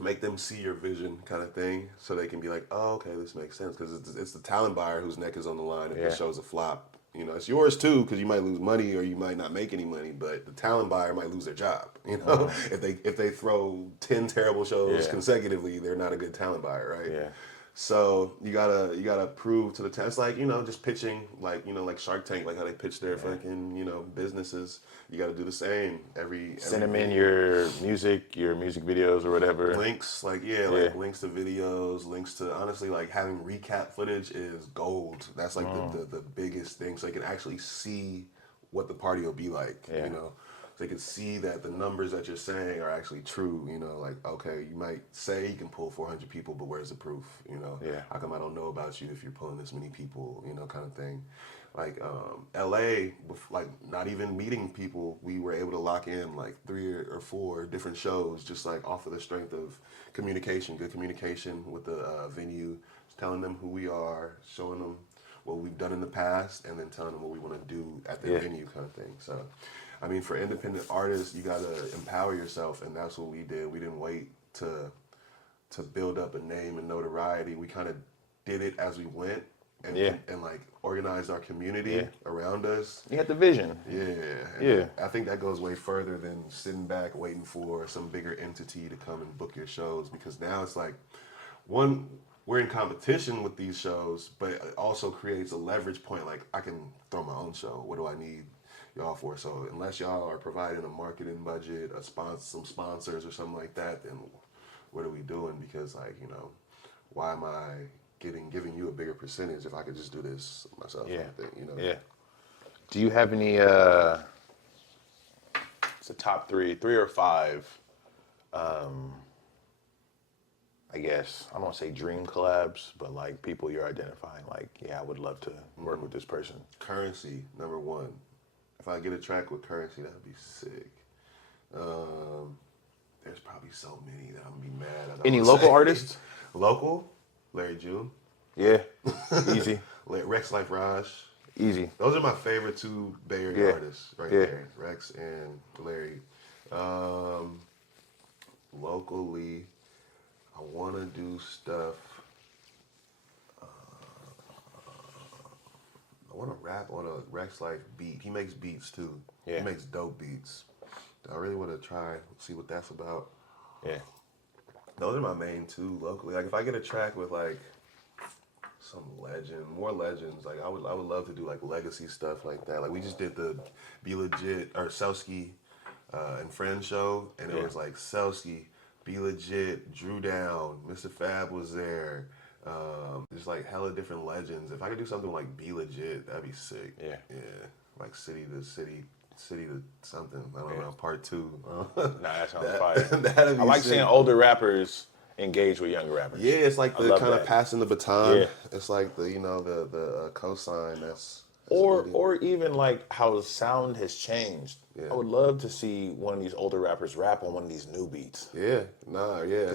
make them see your vision, kind of thing, so they can be like, oh, okay, this makes sense, because it's the talent buyer whose neck is on the line if the show's a flop. You know, it's yours too, because you might lose money or you might not make any money, but the talent buyer might lose their job. You know, if they throw 10 terrible shows consecutively, they're not a good talent buyer, right? Yeah. So you gotta prove to the talent. It's like, you know, just pitching, like, you know, like Shark Tank, like how they pitch their fucking, you know, businesses. You got to do the same send them in your music videos or whatever. Links, like links to videos, links to, honestly, like having recap footage is gold. That's like the biggest thing, so they can actually see what the party will be like. You know, so they can see that the numbers that you're saying are actually true. You know, like, okay, you might say you can pull 400 people, but where's the proof? You know, how come I don't know about you if you're pulling this many people? You know, kind of thing. Like LA, with like not even meeting people, we were able to lock in like 3 or 4 different shows just like off of the strength of communication, good communication with the venue, telling them who we are, showing them what we've done in the past, and then telling them what we want to do at the venue, kind of thing. So, I mean, for independent artists, you got to empower yourself, and that's what we did. We didn't wait to build up a name and notoriety. We kind of did it as we went. And like organized our community around us. You had the vision. I think that goes way further than sitting back waiting for some bigger entity to come and book your shows, because now it's like, one, we're in competition with these shows, but it also creates a leverage point. Like, I can throw my own show. What do I need y'all for? So unless y'all are providing a marketing budget, some sponsors or something like that, then what are we doing? Because, like, you know, why am I giving you a bigger percentage if I could just do this myself? Kind of thing, you know? Yeah. Do you have any it's a top 3 or 5 I guess, I don't want to say dream collabs, but like people you're identifying, like, I would love to work with this person? Currency, number 1. If I get a track with Currency, that'd be sick. There's probably so many that I'm gonna be mad at. Any local artists? Local? Larry June. Yeah, easy. Rex Life Raj. Easy. Those are my favorite 2 Bay Area artists right there. Rex and Larry. Locally, I want to do stuff. I want to rap on a Rex Life beat. He makes beats too. He makes dope beats. I really want to try, see what that's about. Yeah. Those are my main two locally. Like if I get a track with like some more legends, like I would love to do like legacy stuff like that. Like we just did the Be Legit or Selsky and Friends show, and it was like Selsky, Be Legit, Drew Down, Mr. Fab was there. Just like hella different legends. If I could do something like Be Legit, that'd be sick. Yeah. Like city to something. I don't know. Part 2. Nah, that sounds fire. That'd be I like sick. seeing older rappers engage with younger rappers. Yeah, it's like the kind of passing the baton. Yeah. It's like the the cosign that's Or even like how sound has changed. Yeah. I would love to see one of these older rappers rap on one of these new beats. yeah,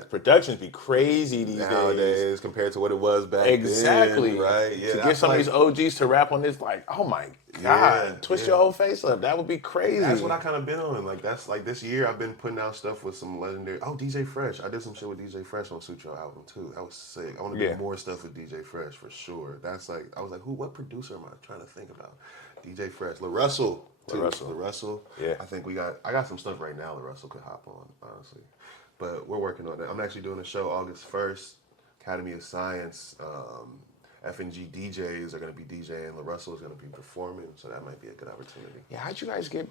Productions be crazy these nowadays days. compared to what it was back Exactly. then, right? Yeah, To get some of these OGs to rap on this, like, oh my God, twist your whole face up. That would be crazy. That's what I kind of been on. Like that's like this year I've been putting out stuff with some legendary. Oh, DJ Fresh. I did some shit with DJ Fresh on Sutro album too. That was sick. I want to do more stuff with DJ Fresh for sure. That's like I was like, what producer am I trying to think about? DJ Fresh, LaRussell. LaRussell. Yeah. I got some stuff right now LaRussell could hop on, honestly. But we're working on that. I'm actually doing a show August 1st, Academy of Science. F&G DJs are going to be DJing. LaRussell is going to be performing, so that might be a good opportunity. Yeah, how'd you guys get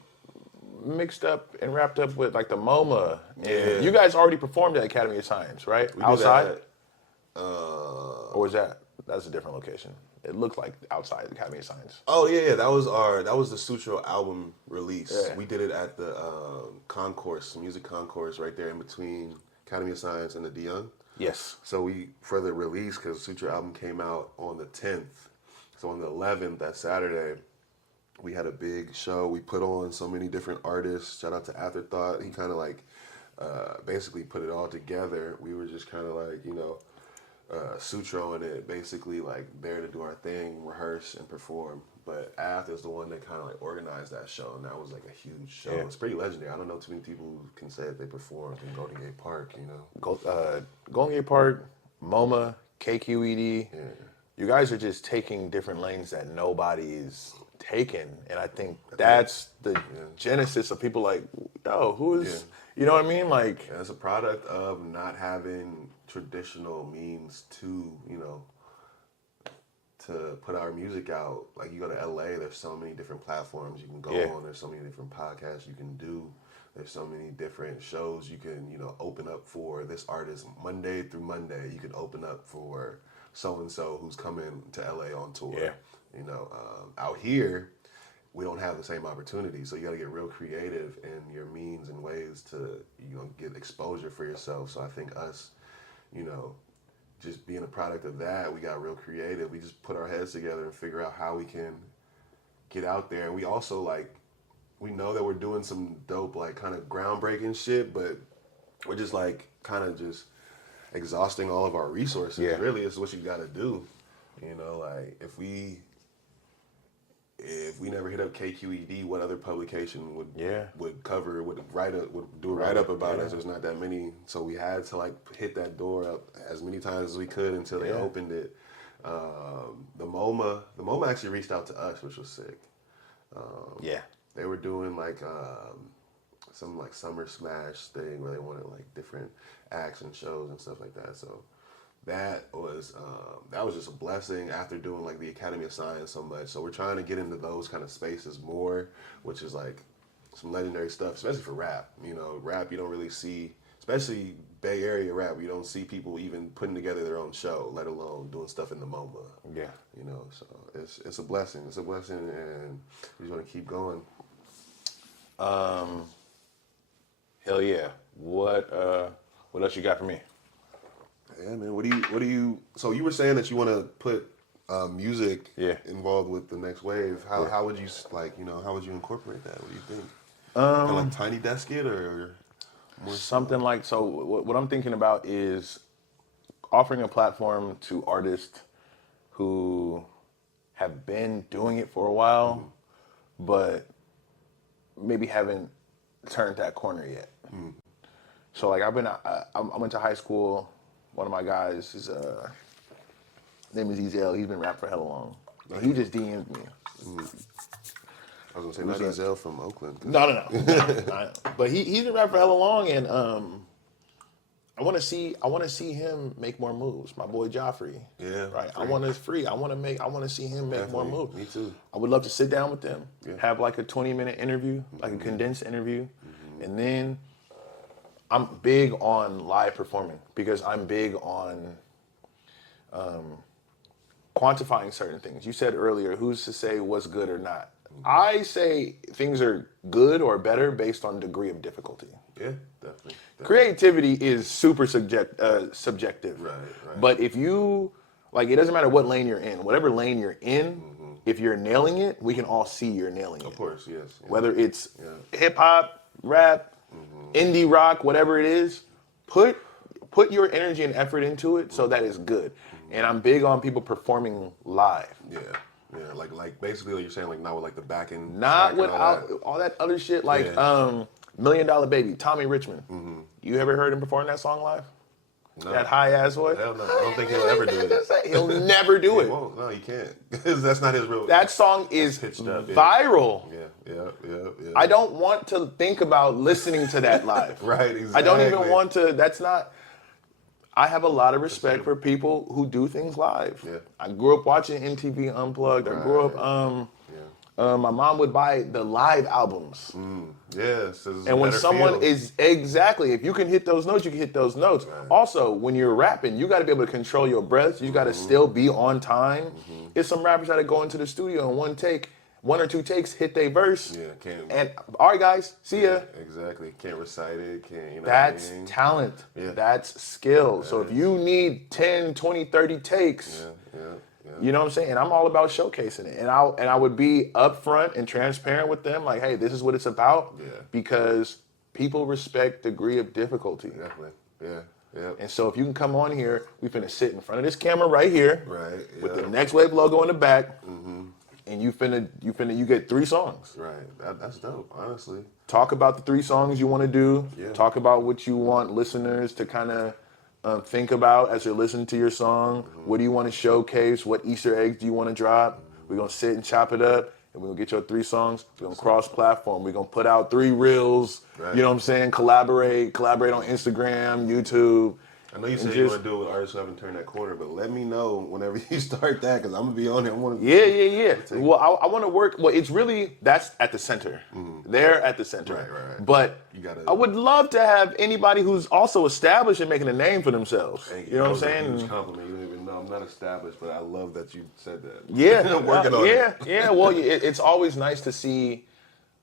mixed up and wrapped up with like the MoMA? Yeah. You guys already performed at Academy of Science, right? We Outside? Or Or was that's a different location? It looked like outside the Academy of Science. Oh yeah, that was the Sutro album release. Yeah. We did it at the concourse, music concourse, right there in between Academy of Science and the DeYoung. Yes. So we for the release because Sutro album came out on the 10th. So on the 11th, that Saturday, we had a big show. We put on so many different artists. Shout out to Afterthought. He kind of like basically put it all together. We were just kind of like Sutro in it, basically like there to do our thing, rehearse and perform. But Ath is the one that kind of like organized that show, and that was like a huge show. Yeah. It's pretty legendary. I don't know too many people who can say that they performed in Golden Gate Park. You know, Golden Gate Park, MoMA, KQED. Yeah. You guys are just taking different lanes that nobody is taking, and I think that's the genesis of people like, yo, who is, you know what I mean? Like, as a product of not having traditional means to, to put our music out. Like you go to LA, there's so many different platforms you can go on. There's so many different podcasts you can do. There's so many different shows you can, open up for this artist Monday through Monday. You can open up for so-and-so who's coming to LA on tour. Yeah. Out here, we don't have the same opportunity. So you got to get real creative in your means and ways to, get exposure for yourself. So I think us, just being a product of that, we got real creative. We just put our heads together and figure out how we can get out there. And we also we know that we're doing some dope, kind of groundbreaking shit, but we're just kind of just exhausting all of our resources. Yeah. Really, is what you got to do. If we never hit up KQED, what other publication would do a write up about us? There's not that many, so we had to hit that door up as many times as we could until they opened it. The MoMA actually reached out to us, which was sick. They were doing some summer smash thing where they wanted different acts and shows and stuff like that. So that was just a blessing after doing the Academy of Science so much. So we're trying to get into those kind of spaces more, which is some legendary stuff, especially for rap. Rap you don't really see, especially Bay Area rap. You don't see people even putting together their own show, let alone doing stuff in the MoMA. Yeah. So it's a blessing. It's a blessing, and we just want to keep going. Hell yeah. What else you got for me? Yeah, man. What do you? So you were saying that you want to put music involved with the next wave. How would you how would you incorporate that? What do you think? Kind of Tiny Desk it or more something like so? What I'm thinking about is offering a platform to artists who have been doing it for a while, but maybe haven't turned that corner yet. So I went to high school. One of my guys, his name is Ezel. He's been rapping for hella long. And he just DM'd me. I was gonna say not Ezel from Oakland. No. But he's been rapping for hella long, and I want to see him make more moves. My boy Joffrey. Yeah. Right. I want to see him make more Definitely. moves. Me too. I would love to sit down with them, Yeah. have like a 20-minute interview, like a condensed interview, and then I'm big on live performing because I'm big on quantifying certain things. You said earlier, who's to say what's good or not? I say things are good or better based on degree of difficulty. Yeah, definitely. Creativity is super subjective. Right. But if you, like, it doesn't matter what lane you're in. Whatever lane you're in, if you're nailing it, we can all see you're nailing it. Of course, yes. Yeah. Whether it's hip-hop, rap, indie rock, whatever it is, put your energy and effort into it so that it's good. And I'm big on people performing live. Yeah, like basically what you're saying, like not with like the backing. Not track and without all that other shit, like $1 Million Baby, Tommy Richmond. You ever heard him perform that song live? No. That high ass voice? Hell no, I don't think he'll ever do it. He'll never do it. He won't. No, he can't. That's not his real. That song is pitched up, viral. Yeah. I don't want to think about listening to that live. Right, exactly. I don't even want to. That's not. I have a lot of respect for people who do things live. Yeah. I grew up watching MTV Unplugged. I grew up. My mom would buy the live albums. Yes. And when someone is exactly, if you can hit those notes, you can hit those notes. Right. Also, when you're rapping, you got to be able to control your breath. You got to still be on time. There's some rappers that go into the studio and one or two takes, hit their verse. Yeah, can't. And all right, guys, see ya. Exactly. Can't recite it. Can't. You know That's what I mean? talent. Yeah. That's skill. So if you need 10, 20, 30 takes, you know what I'm saying? And I'm all about showcasing it. And I would be upfront and transparent with them, like, hey, this is what it's about. Yeah. Because people respect degree of difficulty. Definitely. Yeah. And so if you can come on here, we finna sit in front of this camera right here, Right. with the Next Wave logo in the back, and you get 3 songs. Right. That's dope. Honestly. Talk about the 3 songs you want to do. Yeah. Talk about what you want listeners to kind of think about as you're listening to your song. What do you want to showcase? What Easter eggs do you want to drop? We're going to sit and chop it up, and we're going to get your 3 songs. We're going to cross-platform. We're going to put out 3 reels. Right. You know what I'm saying? Collaborate on Instagram, YouTube. I know you said you want to do it with artists who haven't turned that corner, but let me know whenever you start that, because I'm going to be on it. Yeah. Well, I want to work. Well, it's really, that's at the center. They're at the center. Right. But I would love to have anybody who's also established and making a name for themselves. You know what I'm saying? That was a huge compliment. You don't even know I'm not established, but I love that you said that. Yeah. Working on it. Yeah. Well, it's always nice to see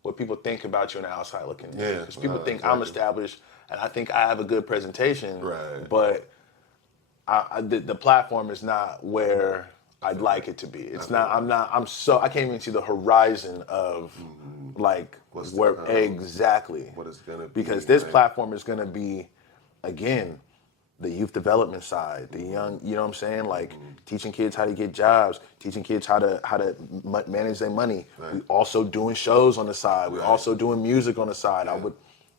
what people think about you on the outside looking in. Yeah. Because people think I'm established, and I think I have a good presentation. Right. But the platform is not where I'd like it to be. It's not. I can't even see the horizon of like where exactly what it's gonna be. Because this platform is gonna be, again, the youth development side, the young. You know what I'm saying? Like teaching kids how to get jobs, teaching kids how to manage their money. Right. We also doing shows on the side. We also doing music on the side. Yeah.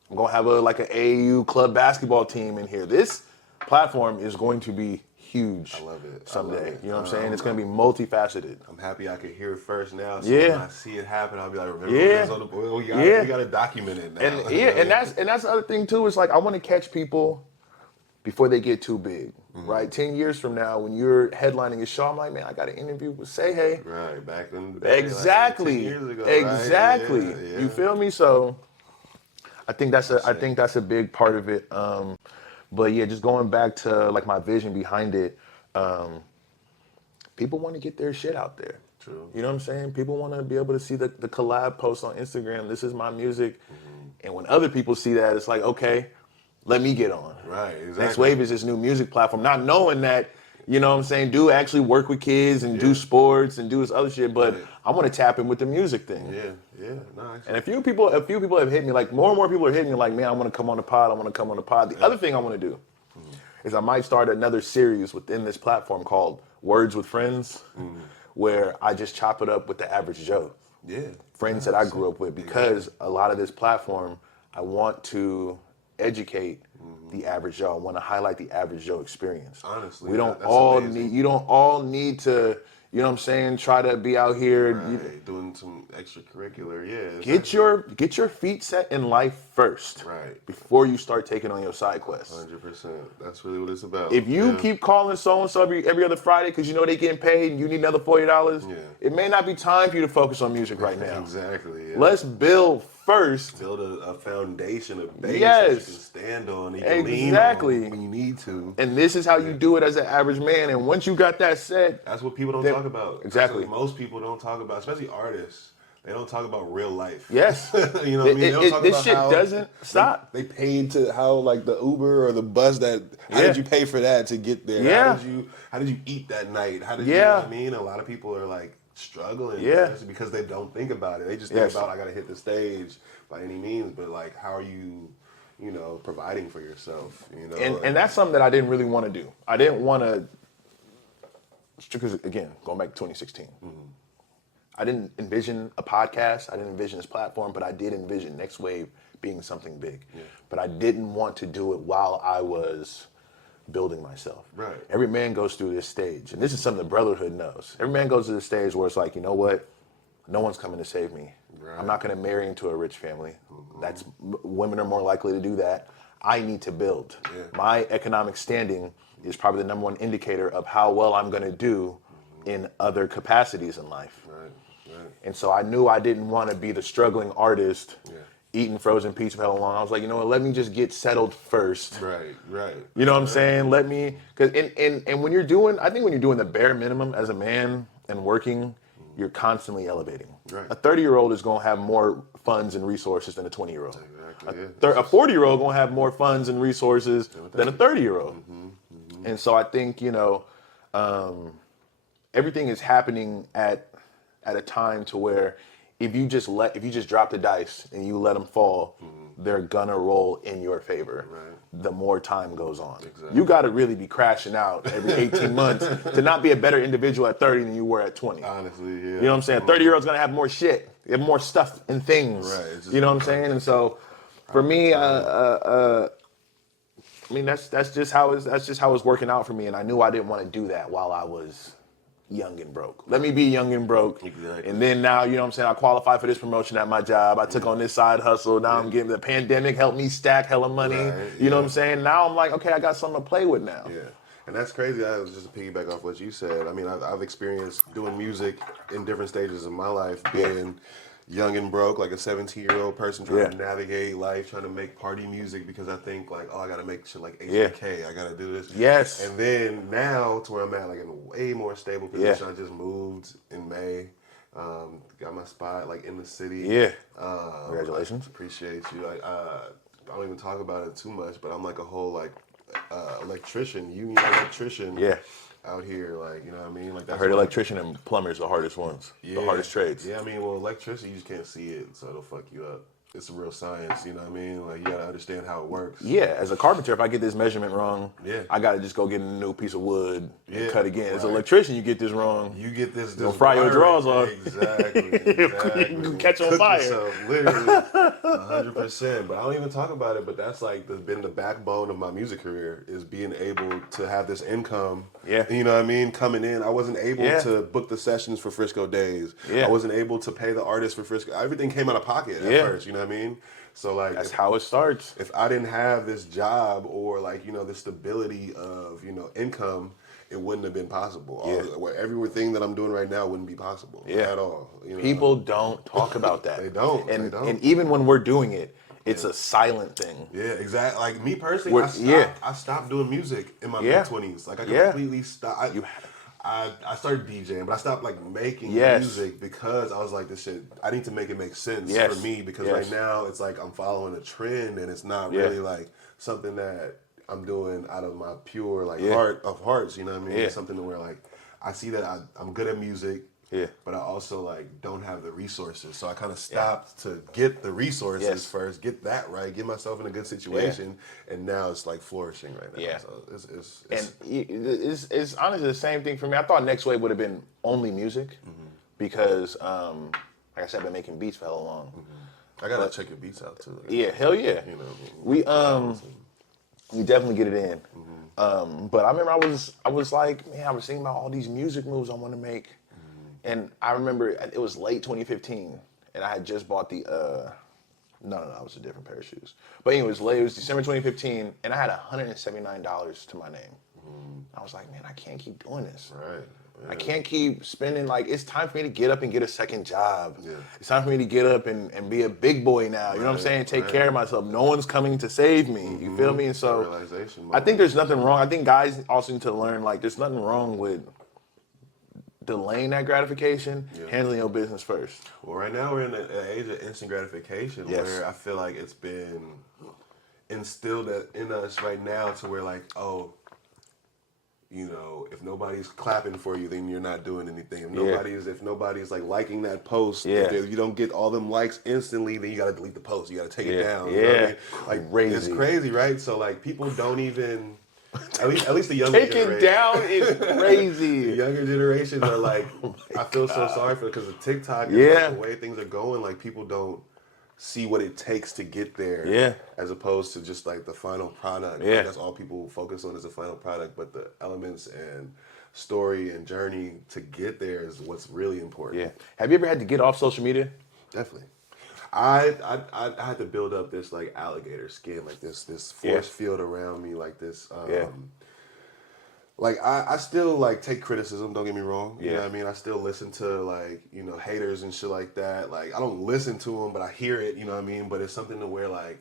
I'm gonna have an AAU club basketball team in here. This platform is going to be huge. I love it. Someday. You know what I'm saying? It's gonna be multifaceted. I'm happy I could hear it first now. So Yeah. when I see it happen, I'll be like, remember this on the board? We gotta document it now. And that's the other thing too, is like I wanna catch people before they get too big. Right? 10 years from now, when you're headlining a show, I'm like, man, I got an interview with Sayheykiid. Right, back in the day, Exactly. Like 10 years ago, Exactly. Right? Yeah. You feel me? So I think that's a big part of it. But yeah, just going back to like my vision behind it, people want to get their shit out there. True. You know what I'm saying? People want to be able to see the collab posts on Instagram. This is my music. And when other people see that, it's like, okay, let me get on. Right, exactly. Next Wave is this new music platform. Not knowing that, you know what I'm saying, do actually work with kids and do sports and do this other shit, but I want to tap in with the music thing. Yeah, nice. And a few people have hit me, like more and more people are hitting me like, man, I want to come on the pod. The other thing I want to do is I might start another series within this platform called Words with Friends, where I just chop it up with the average Joe. Yeah. Friends that I grew up with, because a lot of this platform, I want to educate the average Joe. I want to highlight the average Joe experience. Honestly, you don't that's all amazing. need to, You know what I'm saying? Try to be out here. Right. Doing some extracurricular, yeah. Get your feet set in life first. Right. Before you start taking on your side quests. 100%. That's really what it's about. If you keep calling so-and-so every other Friday because you know they getting paid and you need another $40, it may not be time for you to focus on music right now. Exactly. Yeah. Let's build first. Build a foundation, a base Yes. that you can stand on. You can lean Exactly. on when you need to. And this is how you do it as an average man. And once you got that set, That's what people don't talk about. Exactly. That's what most people don't talk about, especially artists. They don't talk about real life. yes, You know what I mean? They don't talk this about shit how doesn't stop. They paid to how like the Uber or the bus that. How Yeah. did you pay for that to get there? Yeah. How did you eat that night? How did you know what I mean? A lot of people are like struggling. Yeah. Especially because they don't think about it. They just think about I gotta hit the stage by any means. But like, how are you? You know, providing for yourself. You know, And that's something that I didn't really want to do. I didn't want to. Because again, going back to 2016. I didn't envision a podcast. I didn't envision this platform, but I did envision Next Wave being something big. Yeah. But I didn't want to do it while I was building myself. Right. Every man goes through this stage, and this is something the brotherhood knows. Every man goes to this stage where it's like, you know what? No one's coming to save me. Right. I'm not going to marry into a rich family. Women are more likely to do that. I need to build. Yeah. My economic standing is probably the number one indicator of how well I'm going to do in other capacities in life. Right. And so I knew I didn't want to be the struggling artist eating frozen pizza for how long. I was like, you know what, let me just get settled first. Right. You know what I'm saying? Let me, because and when you're doing, I think when you're doing the bare minimum as a man and working, you're constantly elevating. Right. A 30-year-old is going to have more funds and resources than a 20-year-old. Exactly. A 40-year-old going to have more funds and resources than a 30-year-old. And so I think, you know, everything is happening at a time to where if you just drop the dice and you let them fall, they're gonna roll in your favor. Right. The more time goes on, you got to really be crashing out every 18 months to not be a better individual at 30 than you were at 20. Honestly, yeah. You know what I'm saying? 30-year-old's gonna have more shit, they have more stuff and things. Right. You know what I'm saying? And so, for me, I mean that's just how it's working out for me, and I knew I didn't want to do that while I was young and broke. Let me be young and broke. Exactly. And then now, you know what I'm saying, I qualified for this promotion at my job. I took on this side hustle. Now I'm getting the pandemic helped me stack hella money. Right. You know what I'm saying? Now I'm like, okay, I got something to play with now. Yeah. And that's crazy. I was just to piggyback off what you said. I mean, I've experienced doing music in different stages of my life, being young and broke, like a 17-year-old person trying to navigate life, trying to make party music because I think like, oh, I gotta make shit like HBK, I gotta do this. Yes. And then now to where I'm at, like in a way more stable position. I just moved in May. Got my spot like in the city. Yeah. Congratulations. Appreciate you. I don't even talk about it too much, but I'm like a whole like electrician, union electrician. Yeah. Out here, like, you know what I mean? Like I heard electrician and plumbers are the hardest ones, the hardest trades. Yeah, I mean, well, electricity, you just can't see it, so it'll fuck you up. It's a real science, you know what I mean? Like, you gotta understand how it works. Yeah, as a carpenter, if I get this measurement wrong, I gotta just go get a new piece of wood and cut again. Right. As an electrician, you get this wrong, you get this you'll fry your drawers off. Exactly. You can catch on fire. Yourself, literally, 100%. But I don't even talk about it, but that's like been the backbone of my music career, is being able to have this income. Yeah. You know what I mean? Coming in. I wasn't able to book the sessions for Frisco Days. Yeah. I wasn't able to pay the artists for Frisco. Everything came out of pocket at first, you know what I mean? So like that's how it starts. If I didn't have this job or like, you know, the stability of, you know, income, it wouldn't have been possible. Everything that I'm doing right now wouldn't be possible at all. You know? People don't talk about that. They don't. And even when we're doing it, it's a silent thing. Yeah, exactly. Like me personally, I stopped doing music in my mid-20s. Like I completely stopped. I started DJing, but I stopped like making music because I was like, this shit, I need to make it make sense for me, because right now it's like I'm following a trend and it's not really like something that I'm doing out of my pure like heart of hearts, you know what I mean? It's something where like I see that I'm good at music. Yeah, but I also like don't have the resources, so I kind of stopped to get the resources first, get that right, get myself in a good situation, and now it's like flourishing right now. Yeah, so it's honestly the same thing for me. I thought Next Wave would have been only music because, like I said, I've been making beats for hella long. I gotta check your beats out too. Yeah, hell yeah. You know, we definitely get it in. But I remember I was like, man, I was thinking about all these music moves I want to make. And I remember it was late 2015, and I had just bought the no, it was a different pair of shoes. But anyway, it was December 2015, and I had $179 to my name. I was like, man, I can't keep doing this. Right. I can't keep spending, like, it's time for me to get up and get a second job. Yeah. It's time for me to get up and be a big boy now. You know what I'm saying? Take care of myself. No one's coming to save me. You feel me? And so Realization, I think there's nothing wrong. I think guys also need to learn, like, there's nothing wrong with delaying that gratification, handling your business first. Well, right now we're in an age of instant gratification where I feel like it's been instilled in us right now to where, like, oh, you know, if nobody's clapping for you, then you're not doing anything. If nobody's like liking that post, if you don't get all them likes instantly, then you gotta delete the post. You gotta take it down. You know what I mean? Like, crazy. It's crazy, right? So like people don't even at least the younger generation. Take it down is crazy. The younger generations are like, I feel so sorry for it because of TikTok and like the way things are going. Like people don't see what it takes to get there, as opposed to just like the final product. Like, that's all people focus on is the final product, but the elements and story and journey to get there is what's really important. Yeah. Have you ever had to get off social media? Definitely. I had to build up this like alligator skin, like this force field around me, like this. Like I still like take criticism, don't get me wrong. You know what I mean? I still listen to like, you know, haters and shit like that. Like I don't listen to them, but I hear it, you know what I mean? But it's something to where like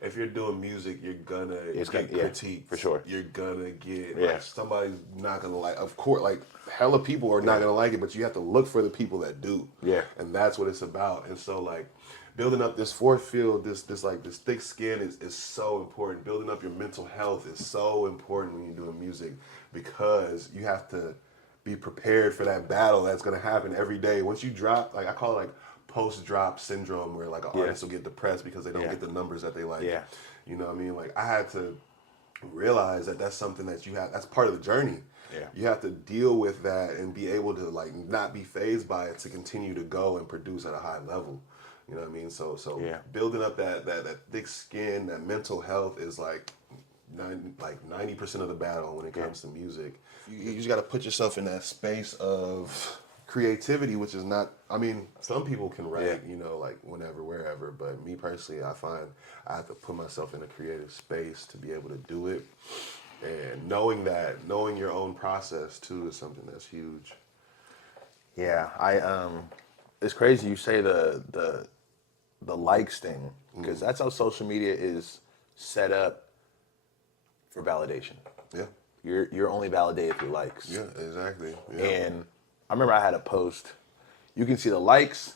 if you're doing music, you're gonna get critiqued. For sure. You're gonna get like somebody's not gonna like, of course, like hella people are not gonna like it, but you have to look for the people that do. Yeah. And that's what it's about. And so like building up this force field, this thick skin is so important. Building up your mental health is so important when you're doing music because you have to be prepared for that battle that's gonna happen every day. Once you drop, like I call it like post-drop syndrome, where like an artist will get depressed because they don't get the numbers that they like. You know what I mean? Like I had to realize that that's something that that's part of the journey. You have to deal with that and be able to like not be fazed by it to continue to go and produce at a high level. You know what I mean? So building up that thick skin, that mental health is like 90% of the battle when it comes to music. You just got to put yourself in that space of creativity, which is not, I mean, some people can write, you know, like whenever, wherever, but me personally, I find I have to put myself in a creative space to be able to do it. And knowing your own process too is something that's huge. Yeah, it's crazy you say the likes thing, because that's how social media is set up for validation. Yeah. You're only validated through likes. Yeah, exactly. Yeah. And I remember I had a post. You can see the likes,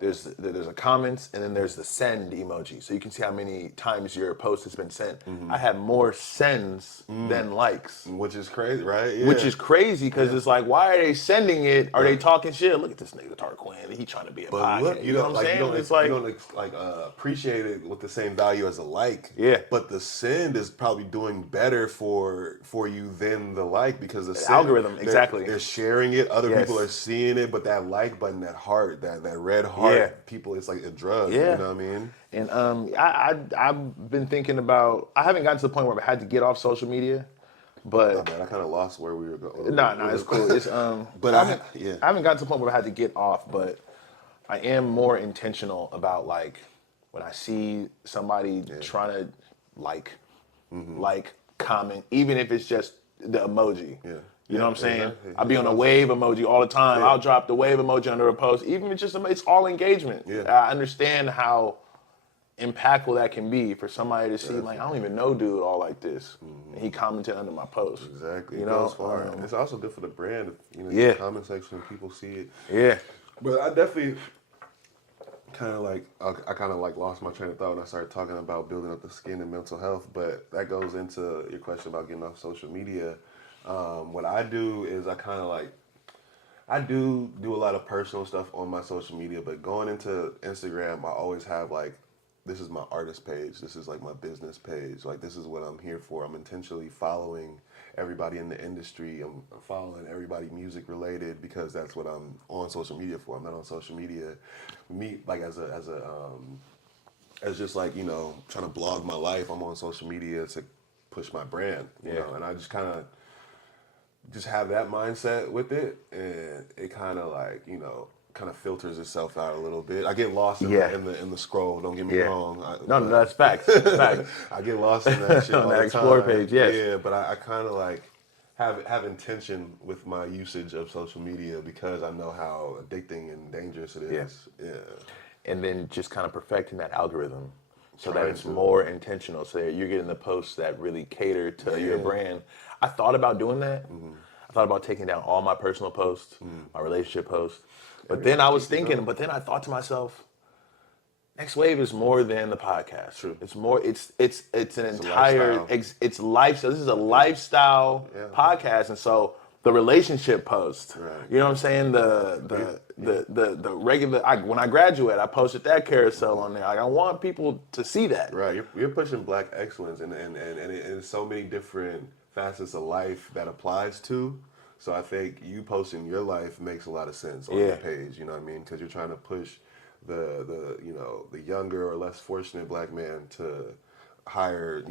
there's a comments, and then there's the send emoji. So you can see how many times your post has been sent. I had more sends than likes. Which is crazy, right? Yeah. Which is crazy because it's like, why are they sending it? Are they talking shit? Look at this nigga Tarquin. He trying to be a podcast. Look, you know what I'm saying? You don't appreciate it with the same value as a like. Yeah. But the send is probably doing better for you than the like because the send, algorithm, exactly. They're sharing it. Other people are seeing it, but that like button, that heart, that red heart, people, it's like a drug. You know what I mean? And I've been thinking about. I haven't gotten to the point where I had to get off social media, but I kind of lost where we were going. No, it's cool. It's but I haven't gotten to the point where I had to get off, but I am more intentional about like when I see somebody trying to like comment, even if it's just the emoji. Yeah. You know what I'm saying? I'll be on a wave emoji all the time. Yeah. I'll drop the wave emoji under a post. Even if it's all engagement. Yeah. I understand how impactful that can be for somebody to see, like, I don't even know dude all like this. And he commented under my post. Exactly. You know, it's also good for the brand. You know, the comment section, people see it. Yeah. But I definitely kind of like lost my train of thought when I started talking about building up the skin and mental health. But that goes into your question about getting off social media. What I do is I do a lot of personal stuff on my social media, but going into Instagram, I always have like, this is my artist page. This is like my business page. Like, this is what I'm here for. I'm intentionally following everybody in the industry. I'm following everybody music related because that's what I'm on social media for. I'm not on social media like as just like, you know, trying to blog my life. I'm on social media to push my brand, you know, and I just kind of just have that mindset with it, and it kind of like, kind of filters itself out a little bit. I get lost in the scroll. Don't get me wrong. No, that's facts. Facts. I get lost in that shit on all that the explore time. page. Yes. Yeah, but I kind of like have intention with my usage of social media because I know how addicting and dangerous it is. Yeah. And then just kind of perfecting that algorithm so that Trying it's to. more intentional. So that you're getting the posts that really cater to your brand. I thought about doing that. I thought about taking down all my personal posts, my relationship posts. But then I was thinking, but then I thought to myself, Next Wave is more than the podcast. True. It's more. It's an entire. It's lifestyle. This is a lifestyle podcast, and so the relationship post. Right. You know what I'm saying? The regular. When I graduate, I posted that carousel on there. Like, I want people to see that. Right. You're pushing Black excellence, and it's so many different facets of life that applies to. So I think you posting your life makes a lot of sense on your page. You know what I mean? Because you're trying to push the younger or less fortunate Black man to higher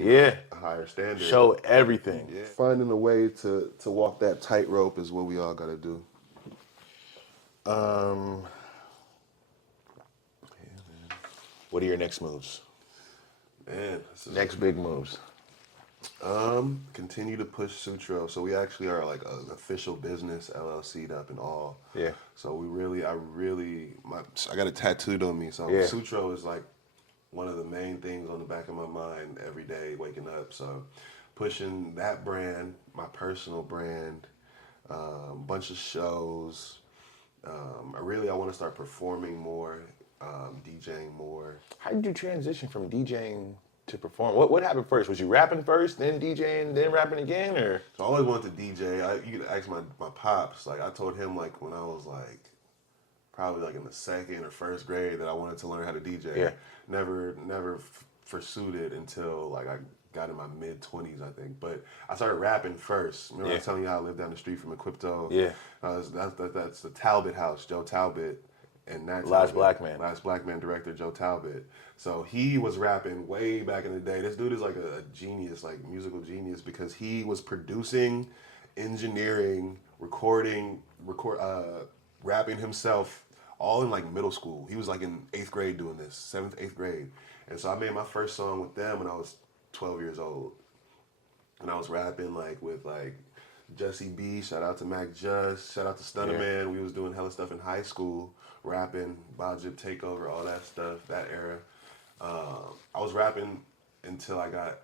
higher standard. Show everything. Yeah. Finding a way to walk that tightrope is what we all got to do. What are your next moves? Man, Next big moves. Continue to push Sutro. So we actually are like an official business LLC'd up and all. Yeah. So I got it tattooed on me. So Sutro is like one of the main things on the back of my mind every day waking up. So pushing that brand, my personal brand, bunch of shows. I want to start performing more, DJing more. How did you transition from DJing to perform? What happened first? Was you rapping first, then DJing, then rapping again, or? So I always wanted to DJ. You could ask my pops. Like, I told him like when I was like probably like in the second or first grade that I wanted to learn how to DJ. Yeah. Never pursued it until like I got in my mid-20s, I think. But I started rapping first. Remember I was telling you how I lived down the street from Equipto? Yeah. That's the Talbot house, Joe Talbot. And that Last Black Man director, Joe Talbot. So he was rapping way back in the day. This dude is like a genius, like musical genius, because he was producing, engineering, rapping himself, all in like middle school. He was like in 8th grade doing this, 7th, 8th grade. And so I made my first song with them when I was 12 years old. And I was rapping like with like Jesse B, shout out to Mac Just, shout out to Stunner Man. We was doing hella stuff in high school, rapping, Bajib Takeover, all that stuff, that era. I was rapping until I got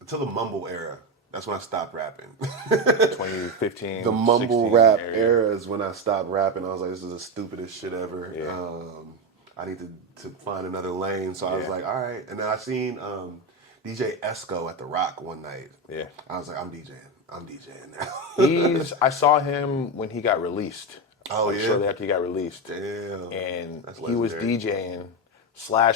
until the mumble era. That's when I stopped rapping. 2015. The mumble rap era is when I stopped rapping. I was like, this is the stupidest shit ever. Yeah. I need to find another lane. So I was like, all right. And then I seen DJ Esco at the Rock one night. Yeah. I was like, I'm DJing now. I saw him when he got released. Oh, yeah? Shortly after he got released. Damn. And he was DJing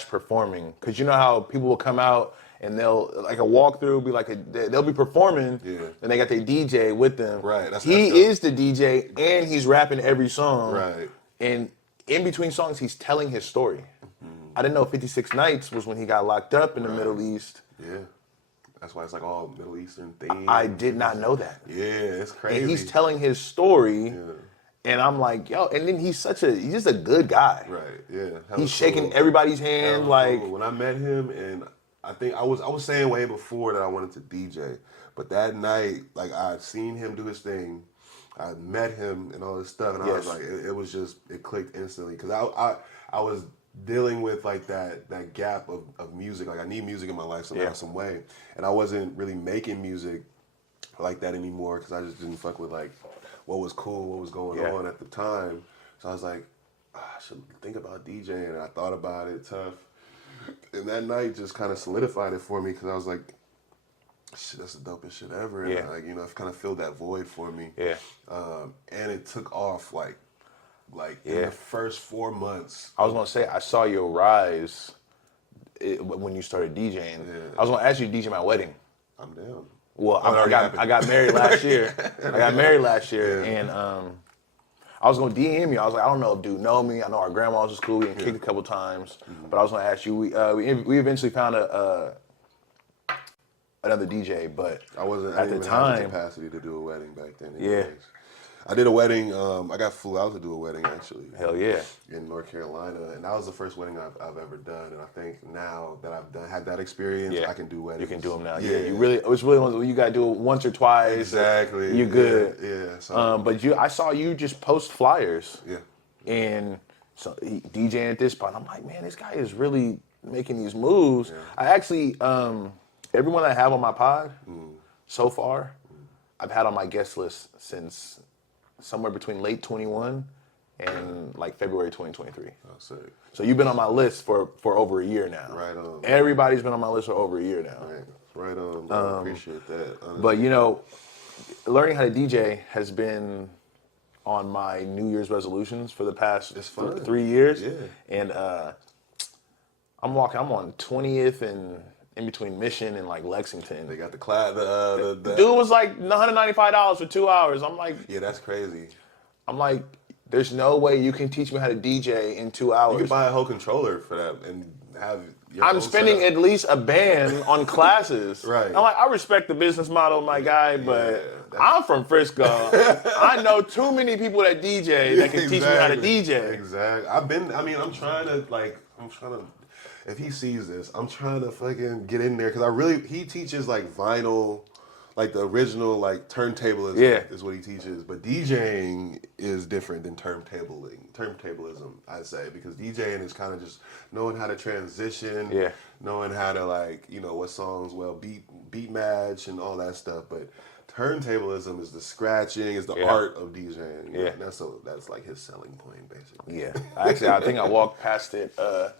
/ performing. Because you know how people will come out and they'll, like a walkthrough, be like, they'll be performing, and they got their DJ with them. Right. He is the DJ, and he's rapping every song. Right. And in between songs, he's telling his story. I didn't know 56 Nights was when he got locked up in the Middle East. Yeah. That's why it's like all Middle Eastern themes. I did not know that. Yeah, it's crazy. And he's telling his story, and I'm like, yo, and then he's just a good guy. Right, yeah. He's shaking everybody's hand, cool. When I met him, and I think I was saying way before that I wanted to DJ, but that night, like, I'd seen him do his thing, I met him and all this stuff, and I was like, it clicked instantly, because I was dealing with like that gap of music. Like, I need music in my life somehow, some way, and I wasn't really making music like that anymore because I just didn't fuck with like what was cool, what was going on at the time. So I was like, I should think about DJing, and I thought about it tough. And that night just kind of solidified it for me because I was like, shit, that's the dopest shit ever. And it kind of filled that void for me. Yeah. And it took off like in the first 4 months. I was gonna say, I saw your rise when you started DJing. Yeah. I was gonna ask you to DJ my wedding. I'm down. Well, I got married last year. And I was gonna DM you. I was like, I don't know if dude know me. I know our grandmas was cool. We kicked a couple times, but I was gonna ask you. We eventually found another DJ, but I wasn't at I didn't the even have the time, capacity to do a wedding back then. yeah, Anyways. I did a wedding. I got flew out to do a wedding actually. hell yeah. In North Carolina, and that was the first wedding I've ever done. And I think now that I've had that experience, Yeah. I can do weddings. You can do them now. Yeah, it's really you got to do it once or twice. Exactly. You're good. Yeah. So, but I saw you just post flyers. yeah. And so DJing at this spot. I'm like, man, this guy is really making these moves. Yeah. I actually, everyone I have on my pod so far, I've had on my guest list since somewhere between late 21 and like February 2023. Oh, sick. So you've been on my list for over a year now. Right on. Everybody's been on my list for over a year now. Right on. I appreciate that. Honestly. But learning how to DJ has been on my New Year's resolutions for the past 3 years. Yeah. And I'm on 20th and in between Mission and like Lexington. They got the class. The Dude was like $195 for 2 hours. Yeah, that's crazy. I'm like, there's no way you can teach me how to DJ in 2 hours. You can buy a whole controller for that and have. I'm spending at least a band on classes. Right. I'm like, I respect the business model, my guy, but Yeah, I'm from Frisco. I know too many people that DJ that can teach me how to DJ. Exactly. I'm trying to, if he sees this, I'm trying to fucking get in there because he teaches like vinyl, like the original like turntablism is what he teaches. But DJing is different than turntablism, I'd say, because DJing is kind of just knowing how to transition, knowing how to what songs beat match and all that stuff. But turntablism is the scratching, is the art of DJing. Yeah. And that's like his selling point, basically. Yeah. Actually, I think I walked past it.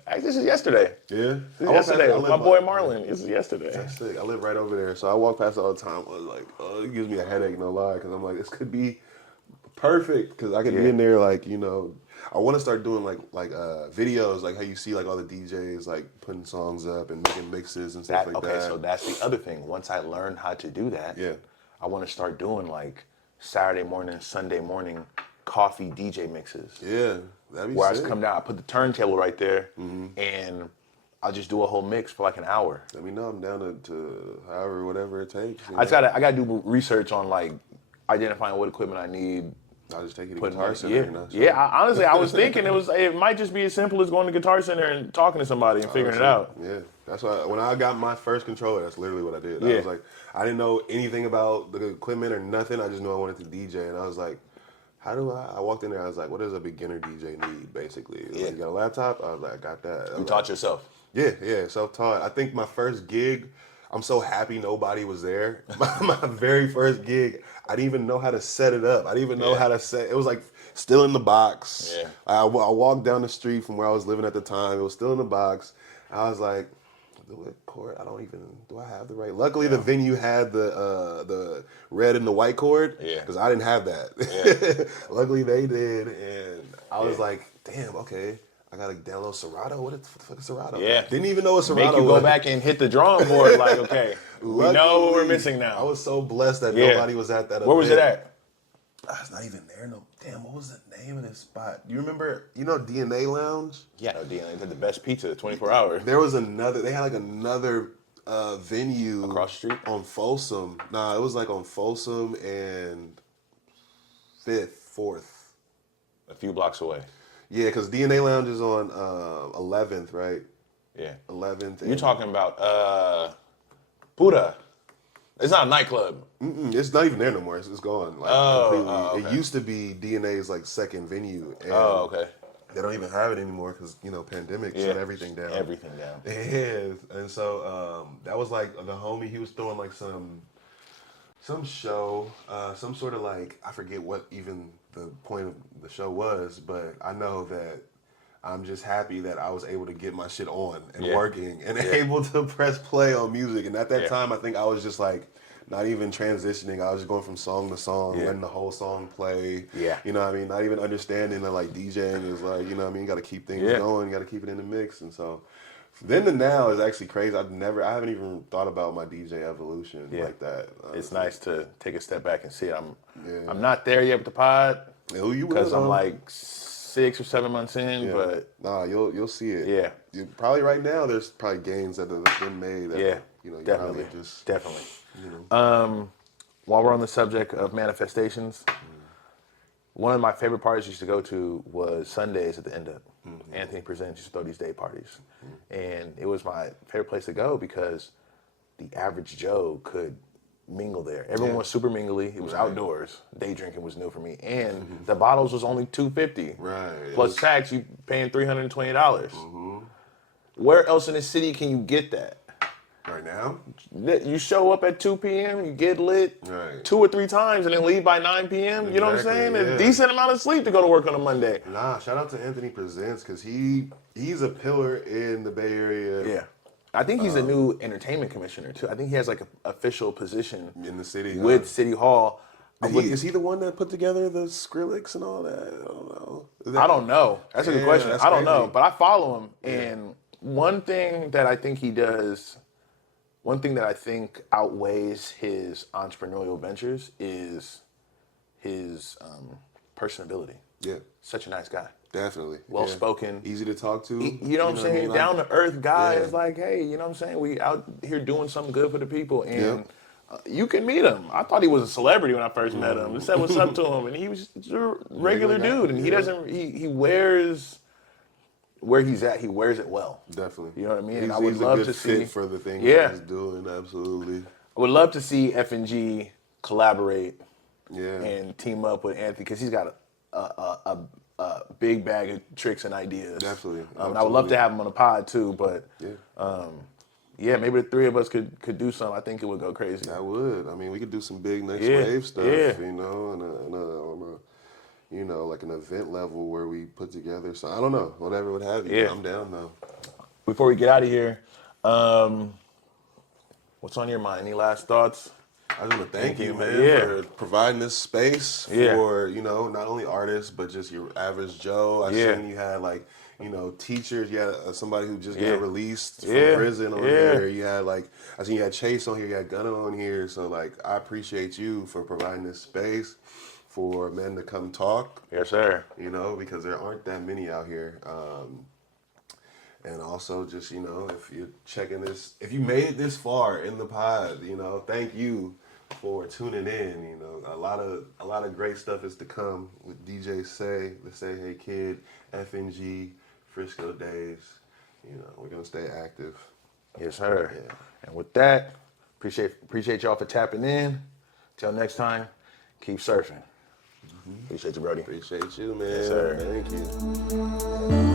Actually, this is yesterday. Yeah? This is yesterday. My boy Marlon. This is yesterday. That's sick. I live right over there. So I walk past it all the time. I was like, oh, it gives me a headache, no lie. Because I'm like, this could be perfect. Because I could be in there I want to start doing like videos, like how you see like all the DJs like putting songs up and making mixes and stuff like that. Okay, so that's the other thing. Once I learn how to do that, I want to start doing like Saturday morning, Sunday morning coffee DJ mixes. Yeah, that'd be where sick. I just come down, I put the turntable right there, and I'll just do a whole mix for like an hour. Let me know. I'm down to however, whatever it takes. I gotta do research on like identifying what equipment I need. I'll just take you to Guitar Center. Honestly, I was thinking it might just be as simple as going to Guitar Center and talking to somebody and figuring it out. Yeah, that's why when I got my first controller, that's literally what I did. I was like, I didn't know anything about the equipment or nothing. I just knew I wanted to DJ, and I was like, how do I walked in there, I was like, what does a beginner DJ need, basically? Like, you got a laptop? I was like, I got that. You taught yourself? Yeah, self-taught. I think my first gig, I'm so happy nobody was there. My very first gig, I didn't even know how to set it up. I didn't even know how to set it. Was like still in the box. Yeah. I walked down the street from where I was living at the time. It was still in the box. I was like, cord? Do I have the right? Luckily, the venue had the red and the white cord. Yeah. Because I didn't have that. Yeah. Luckily, they did. And I was like, damn, okay. I gotta download Serato. What the fuck is Serato? Yeah. Didn't even know what Serato was. Make you go back and hit the drawing board like, okay, we know what we're missing now. I was so blessed that nobody was at that event. Where was it at? It's not even there. No, damn, what was the name of this spot? You remember, DNA Lounge? Yeah, no, DNA had the best pizza, 24 hours. There was they had like another venue. Across the street? On Folsom. Nah, it was like on Folsom and 5th, 4th. A few blocks away. Yeah, because DNA Lounge is on 11th, right? Yeah. 11th. You're talking about Buddha. It's not a nightclub. It's not even there no more. It's gone. Completely. Okay. It used to be DNA's like second venue. And okay. They don't even have it anymore because pandemic shut everything down. Everything down. Yeah, and so that was like the homie. He was throwing like some show, some sort of like, I forget what even the point of the show was, but I know that I'm just happy that I was able to get my shit on and working and able to press play on music. And at that time, I think I was just like not even transitioning. I was just going from song to song, letting the whole song play. Yeah. You know what I mean? Not even understanding that like DJing is like, you know what I mean? You got to keep things going. You got to keep it in the mix. And so then to now is actually crazy. I haven't even thought about my DJ evolution like that. Honestly. It's nice to take a step back and see it. I'm not there yet with the pod because I'm like 6 or 7 months in, but nah, you'll see it. Yeah. Probably right now, there's probably gains that have been made. That, yeah, you know, you definitely, probably just, definitely. you know. While we're on the subject of manifestations, one of my favorite parties I used to go to was Sundays at the end of Anthony Presents used to throw these day parties. And it was my favorite place to go because the average Joe could mingle there. Everyone was super mingly. It was outdoors. Day drinking was new for me. And the bottles was only $250. Right. Plus tax, you paying $320. Where else in the city can you get that? Right now? You show up at 2 p.m., you get lit 2 or 3 times, and then leave by 9 p.m. You know what I'm saying? Yeah. A decent amount of sleep to go to work on a Monday. Nah, shout out to Anthony Presents because he's a pillar in the Bay Area. Yeah. I think he's a new entertainment commissioner, too. I think he has like an official position In the city. with City Hall. Is he the one that put together the Skrillex and all that? I don't know. I don't know. That's a good question. That's I don't know. crazy. But I follow him. And one thing that I think he does, one thing that I think outweighs his entrepreneurial ventures is his personability. Yeah, Such a nice guy. definitely. Well-spoken. Easy to talk to. You know what I'm saying? I mean? Down-to-earth guy Yeah. is like, hey, you know what I'm saying? We out here doing something good for the people. And you can meet him. I thought he was a celebrity when I first met him. I said what's up to him. And he was just a regular dude. And he doesn't, he wears where he's at. He wears it well. Definitely. You know what I mean? He's, And I would he's love a good to fit see for the things Yeah. he's doing. Absolutely. I would love to see F&G collaborate Yeah. and team up with Anthony because he's got a big bag of tricks and ideas. Definitely. And I would love to have him on the pod too, but Yeah. maybe the three of us could do something. I think it would go crazy. I would. I mean, we could do some big next Yeah. wave stuff, Yeah. you know, on a you know, like an event level where we put together. So I don't know, whatever would have you. Yeah. I'm down though. Before we get out of here, what's on your mind? Any last thoughts? I just want to thank you, man, Yeah. for providing this space for, you know, not only artists, but just your average Joe. I seen you had, like, you know, teachers. You had somebody who just got released from prison on here. You had, like, I seen you had Chase on here. You had Gunna on here. So, like, I appreciate you for providing this space for men to come talk. Yes, sir. You know, because there aren't that many out here. And also just, you know, if you're checking this, if you made it this far in the pod, you know, thank you for tuning in. You know, a lot of great stuff is to come with DJ Say, the Sayheykiid, FNG, Frisco Days. You know, we're gonna stay active. Yes, sir. Yeah. And with that, appreciate y'all for tapping in. Till next time, keep surfing. Appreciate you, Brody. Appreciate you, man. Yes, sir. Thank you.